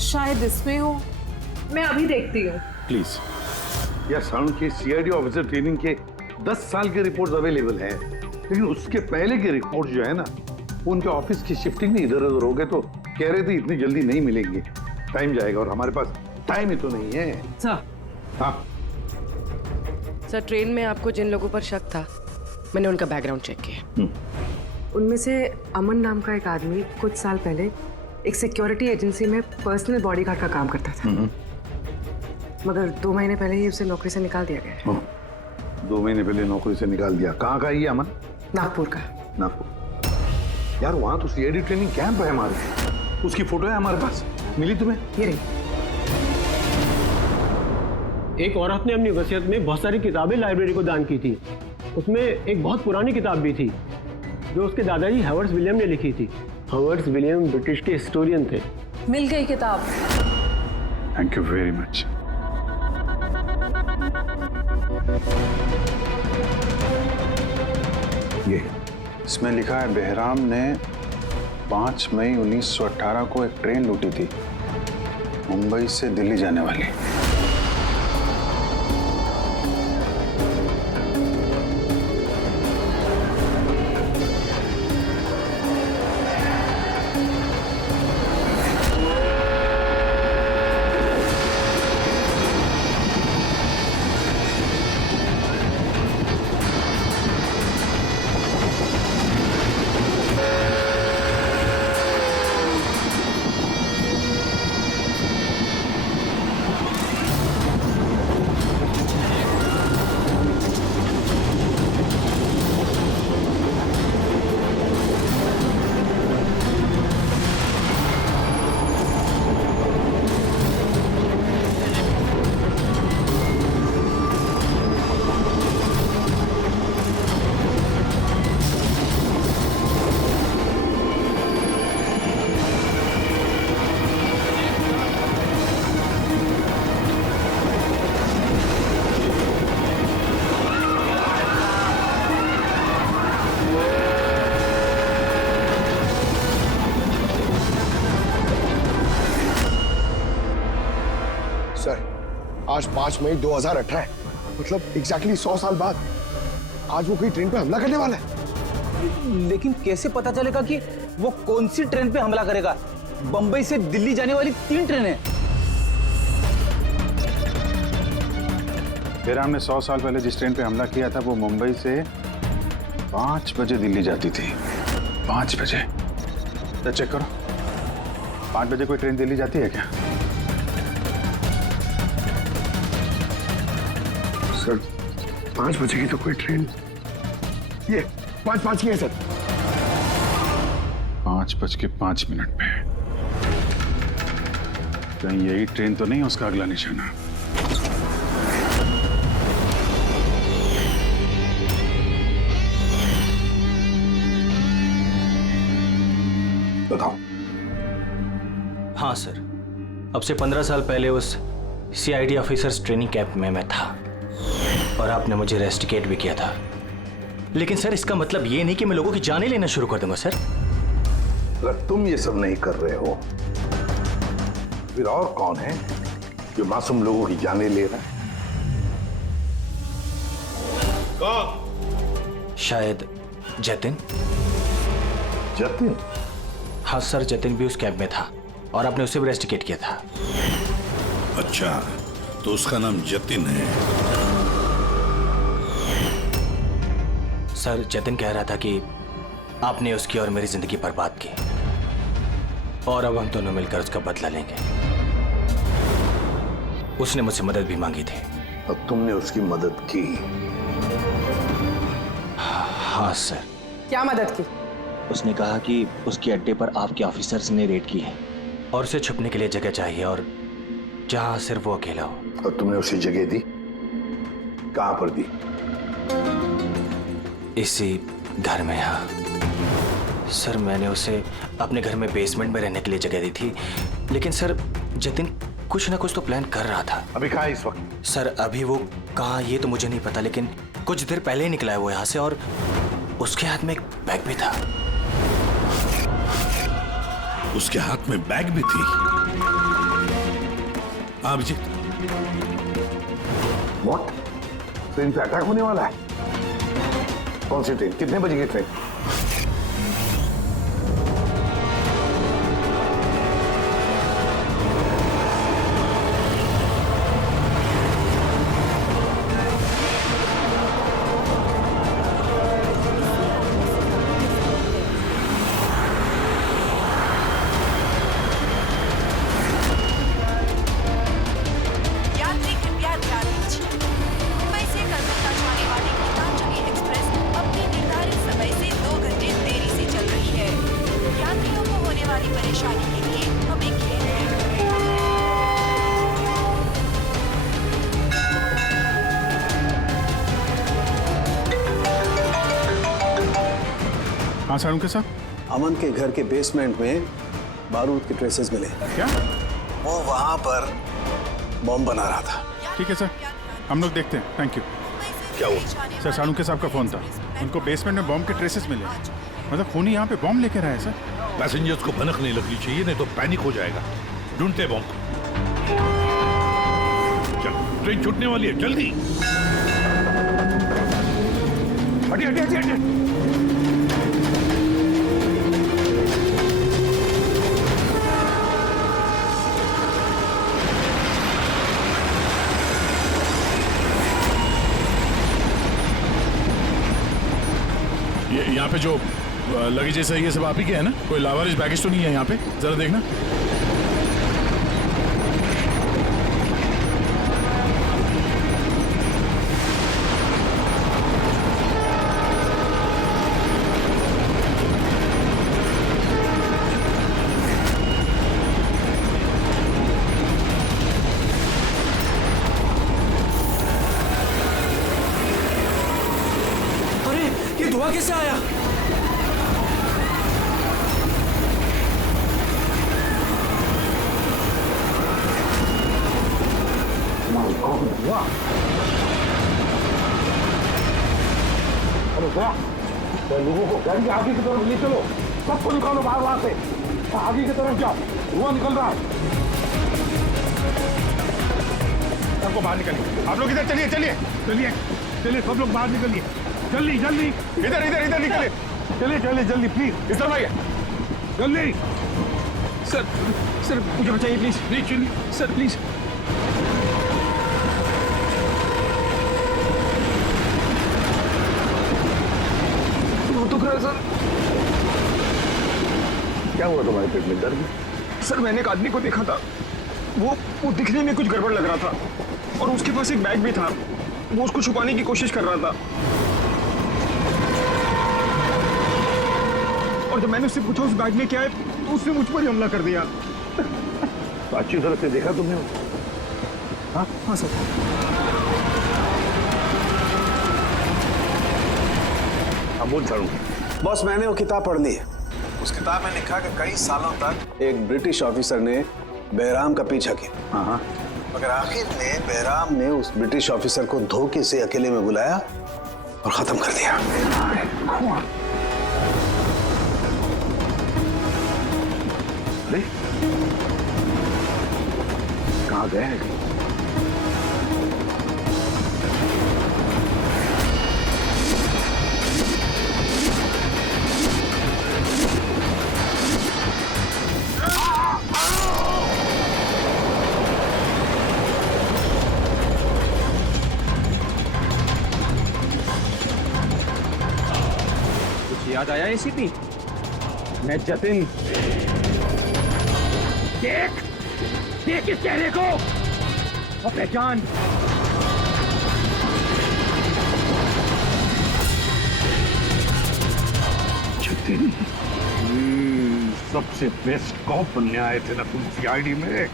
शायद इसमें हो। मैं अभी देखती हूँ। प्लीज या साउंड के सीआईडी ऑफिसर ट्रेनिंग के 10 साल के रिपोर्ट्स अवेलेबल हैं, लेकिन उसके पहले के रिपोर्ट जो है ना, उनके ऑफिस की शिफ्टिंग में इधर उधर हो गए, तो कह रहे थे इतनी जल्दी नहीं मिलेंगे, टाइम जाएगा, और हमारे पास टाइम ही तो नहीं है। सर। हाँ सर, ट्रेन में आपको जिन लोगों पर शक था, मैंने उनका बैकग्राउंड चेक किया। उनमें से अमन नाम का एक आदमी कुछ साल पहले एक सिक्योरिटी एजेंसी में पर्सनल बॉडीगार्ड का काम करता था, मगर 2 महीने पहले ही उसे नौकरी से निकाल दिया गया। 2 महीने पहले नौकरी से निकाल दिया। कहाँ का ये अमन? नागपुर का। नागपुर। यार वहाँ तो सीआईडी ट्रेनिंग कैंप है हमारे, उसकी फोटो है हमारे पास, मिली तुम्हें? ये रही। एक औरत ने अपनी वसीयत में बहुत सारी किताबें लाइब्रेरी को दान की थी। उसमें एक बहुत पुरानी किताब भी थी जो उसके दादाजी हॉवर्ड विलियम ने लिखी थी। हॉवर्ड विलियम ब्रिटिश के हिस्टोरियन थे। मिल गई किताब। Thank you very much. ये इसमें लिखा है बेहराम ने 5 मई 1918 को एक ट्रेन लूटी थी, मुंबई से दिल्ली जाने वाली। आज 5 मई 2018 है, मतलब एग्जैक्टली 100 साल बाद आज वो कोई ट्रेन पे हमला करने वाला है। लेकिन कैसे पता चलेगा कि वो कौन सी ट्रेन पे हमला करेगा? बंबई से दिल्ली जाने वाली 3 ट्रेनें। बेहराम ने 100 साल पहले जिस ट्रेन पे हमला किया था वो मुंबई से 5 बजे दिल्ली जाती थी। 5 बजे। तो चेक करो, 5 बजे कोई ट्रेन दिल्ली जाती है क्या? सर 5 बजे की तो कोई ट्रेन, ये 5:05 की है सर। 5:05 पे कहीं यही ट्रेन तो नहीं उसका अगला निशाना? बताओ। हाँ सर, अब से 15 साल पहले उस सीआईडी ऑफिसर्स ट्रेनिंग कैंप में मैं था और आपने मुझे रेस्टिकेट भी किया था। लेकिन सर इसका मतलब ये नहीं कि मैं लोगों की जानें लेना शुरू कर दूंगा सर। अगर तुम ये सब नहीं कर रहे हो फिर और कौन है जो मासूम लोगों की जानें ले रहा है? कौन? शायद जतिन। जतिन? हाँ सर, जतिन भी उस कैंप में था और आपने उसे भी रेस्टिकेट किया था। अच्छा, तो उसका नाम जतिन है। सर जतिन कह रहा था कि आपने उसकी और मेरी जिंदगी बर्बाद की और अब हम दोनों मिलकर उसका बदला लेंगे। उसने मुझसे मदद भी मांगी थी। और तुमने उसकी मदद की? हाँ सर। क्या मदद की? उसने कहा कि उसके अड्डे पर आपके ऑफिसर्स ने रेड की है और उसे छुपने के लिए जगह चाहिए और जहां सिर्फ वो अकेला हो। और तुमने उसे जगह दी? कहां पर दी? इसी घर में। हाँ सर, मैंने उसे अपने घर में बेसमेंट में रहने के लिए जगह दी थी, लेकिन सर जतिन कुछ ना कुछ तो प्लान कर रहा था। अभी कहाँ है इस वक्त? सर अभी वो कहाँ ये तो मुझे नहीं पता, लेकिन कुछ देर पहले ही निकला है वो यहाँ से और उसके हाथ में एक बैग भी था। उसके हाथ में बैग भी थी? अभिजीत, व्हाट? ट्रेन पे अटैक होने वाला है? कौन सी ट्रेन? कितने बजे की ट्रेन? यात्री कृपया ध्यान दीजिए। मुंबई से कलकत्ता जाने वाली गीतांजलि एक्सप्रेस अपने निर्धारित समय से 2 घंटे देरी से चल रही है। यात्रियों को होने वाली परेशानी के लिए हमें खेद है। हाँ सारुण के साथ अमन के घर के बेसमेंट में बारूद के ट्रेसेस मिले। क्या? वो वहां पर बॉम्ब बना रहा था। ठीक है सर, हम लोग देखते हैं। Thank you. क्या हुआ? सर सारुण के साहब का फोन था, उनको बेसमेंट में बॉम्ब के ट्रेसेस मिले। मतलब खूनी यहाँ पे बॉम्ब लेके रहा है सर। पैसेंजर्स को भनक नहीं लगनी चाहिए, नहीं तो पैनिक हो जाएगा। ढूंढते बॉम्ब। चल, ट्रेन छूटने वाली है, जल्दी। हटिए हटिए हटिए हटिए। यहाँ पे जो लगेज है ये सब आप ही के है ना? कोई लावारिस बैगेज तो नहीं है यहाँ पे? जरा देखना। अरे ये धुआं कैसे आया? अरे क्या? लोगों को गाड़ी आगे की तरफ ले चलो, सबको निकालो बाहर वहां से। आगे की तरफ जाओ, धुआं निकल रहा है। सबको बाहर निकलिए। आप लोग इधर चलिए चलिए चलिए चलिए, सब लोग बाहर निकलिए। जल्दी जल्दी, इधर इधर इधर निकलिए। चलिए चलिए जल्दी, प्लीज। इस तरफ आइए जल्दी। सर सर मुझे बचाइए प्लीज। नहीं चलिए सर प्लीज। बहुत दुख रहा है सर। क्या हुआ तुम्हारे पेट में? दर्द? सर मैंने एक आदमी को देखा था, वो दिखने में कुछ गड़बड़ लग रहा था और उसके पास एक बैग भी था। वो उसको छुपाने की कोशिश कर रहा था और जब मैंने उससे पूछा उस बैग में क्या है तो उसने मुझ पर ही हमला कर दिया। तो अच्छी तरह से देखा तुमने? हाँ हाँ सर। अब बोल सारुण। बॉस मैंने वो किताब पढ़ ली है। उस किताब में लिखा कि कई सालों तक एक ब्रिटिश ऑफिसर ने बहराम का पीछा किया। हाँ। मगर आखिर में बहराम ने उस ब्रिटिश ऑफिसर को धोखे से अकेले में बुलाया और खत्म कर दिया। अरे कहाँ गए हैं? याद आया एसीपी? मैं जतिन। देख इस चेहरे को और पहचान। जतिन, सबसे बेस्ट कॉप बनने आए थे ना तुम सीआईडी में?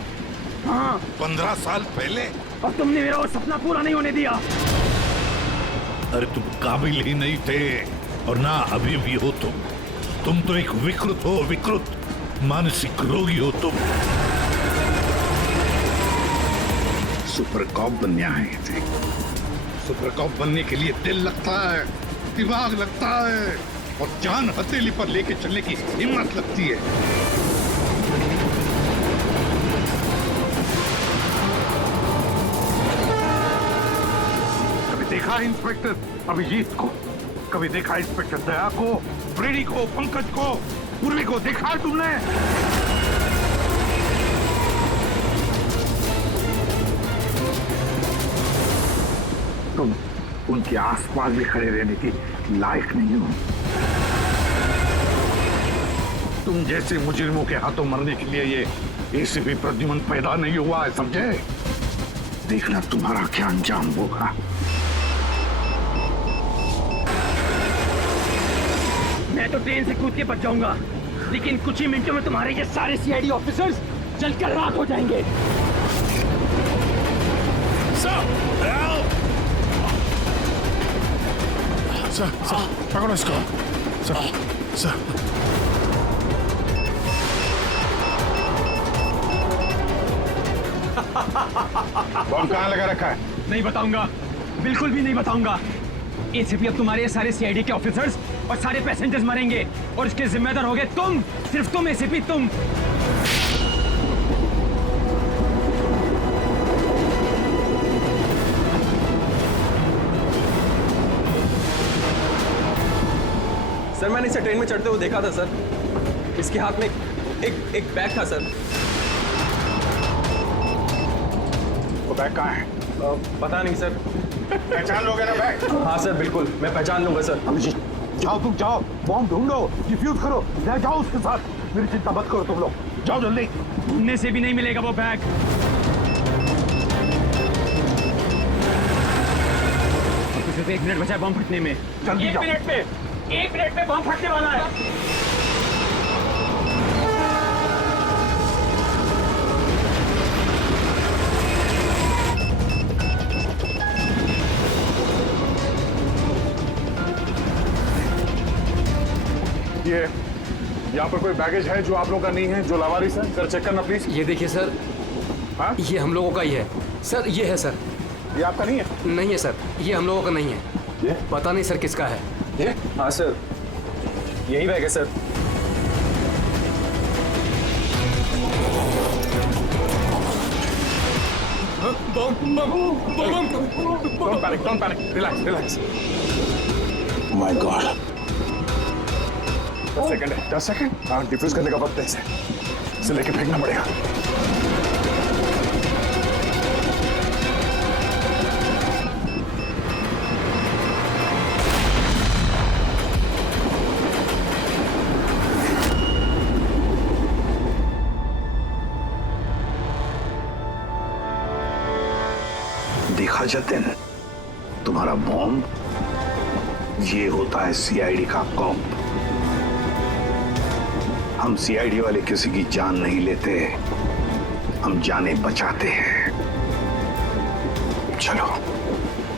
हाँ 15 साल पहले। और तुमने मेरा वो सपना पूरा नहीं होने दिया। अरे तुम काबिल ही नहीं थे और ना अभी भी हो तुम तो एक विकृत हो, विकृत मानसिक रोगी हो तुम। सुपर कॉप बनने आए थे। सुपर कॉप बनने के लिए दिल लगता है, दिमाग लगता है और जान हथेली पर लेके चलने की हिम्मत लगती है। देखा इंस्पेक्टर अभिजीत को? कभी देखा इंस्पेक्टर दया को, फ्रेडी को, पंकज को, मुरली को देखा है तुमने? तुम उनके आसपास भी खड़े रहने की लायक नहीं हो। तुम जैसे मुजरिमों के हाथों मरने के लिए ये एसीपी प्रद्युमन पैदा नहीं हुआ है, समझे? देखना तुम्हारा क्या अंजाम होगा। मैं तो ट्रेन से कूद के बच जाऊंगा, लेकिन कुछ ही मिनटों में तुम्हारे ये सारे सीआईडी ऑफिसर्स जलकर राख हो जाएंगे। सर, पकड़ो इसको। सर। बम कहाँ लगा रखा है? नहीं बताऊंगा, बिल्कुल भी नहीं बताऊंगा। एसीपी अब तुम्हारे सारे सीआईडी के ऑफिसर्स और सारे पैसेंजर्स मरेंगे और इसके जिम्मेदार होगे तुम, सिर्फ तुम एसीपी, तुम। सर मैंने इसे ट्रेन में चढ़ते हुए देखा था सर। इसके हाथ में एक बैग था सर। वो बैग कहाँ है? पता नहीं सर। पहचान लोगे ना बैग? हाँ सर बिल्कुल, मैं पहचान लूंगा सर। अभिजीत जाओ, तुम जाओ, बॉम्ब ढूंढो, डिफ्यूज करो, ले जाओ उसके साथ। मेरी चिंता मत करो तुम लोग, जाओ जल्दी। ढूंढने से भी नहीं मिलेगा वो बैग। सिर्फ 1 मिनट बचा है बम फटने में। जल्दी जाओ। 1 मिनट में बम फटने वाला है। ये यहाँ पर कोई बैगेज है जो आप लोगों का नहीं है, जो लावारिस है? सर चेक करना प्लीज। ये देखिए सर। हाँ? ये हम लोगों का ही है सर। ये है सर। ये आपका नहीं है? नहीं है सर, ये हम लोगों का नहीं है। ये पता नहीं सर किसका है। ये? हाँ सर, यही बैग है sir. Don't panic. Relax. My God. 10 second है। 10 सेकंड? हाँ, डिफ्यूज करने का वक्त है इसे लेके फेंकना पड़ेगा। देखा जतिन, तुम्हारा बॉम्ब ये होता है सीआईडी का कॉप। हम सीआईडी वाले किसी की जान नहीं लेते, हम जाने बचाते हैं। चलो,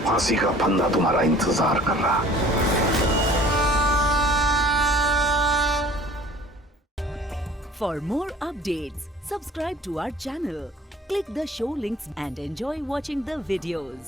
फांसी का फंदा तुम्हारा इंतजार कर रहा। For more updates, subscribe to our channel, click the show links and enjoy watching the videos.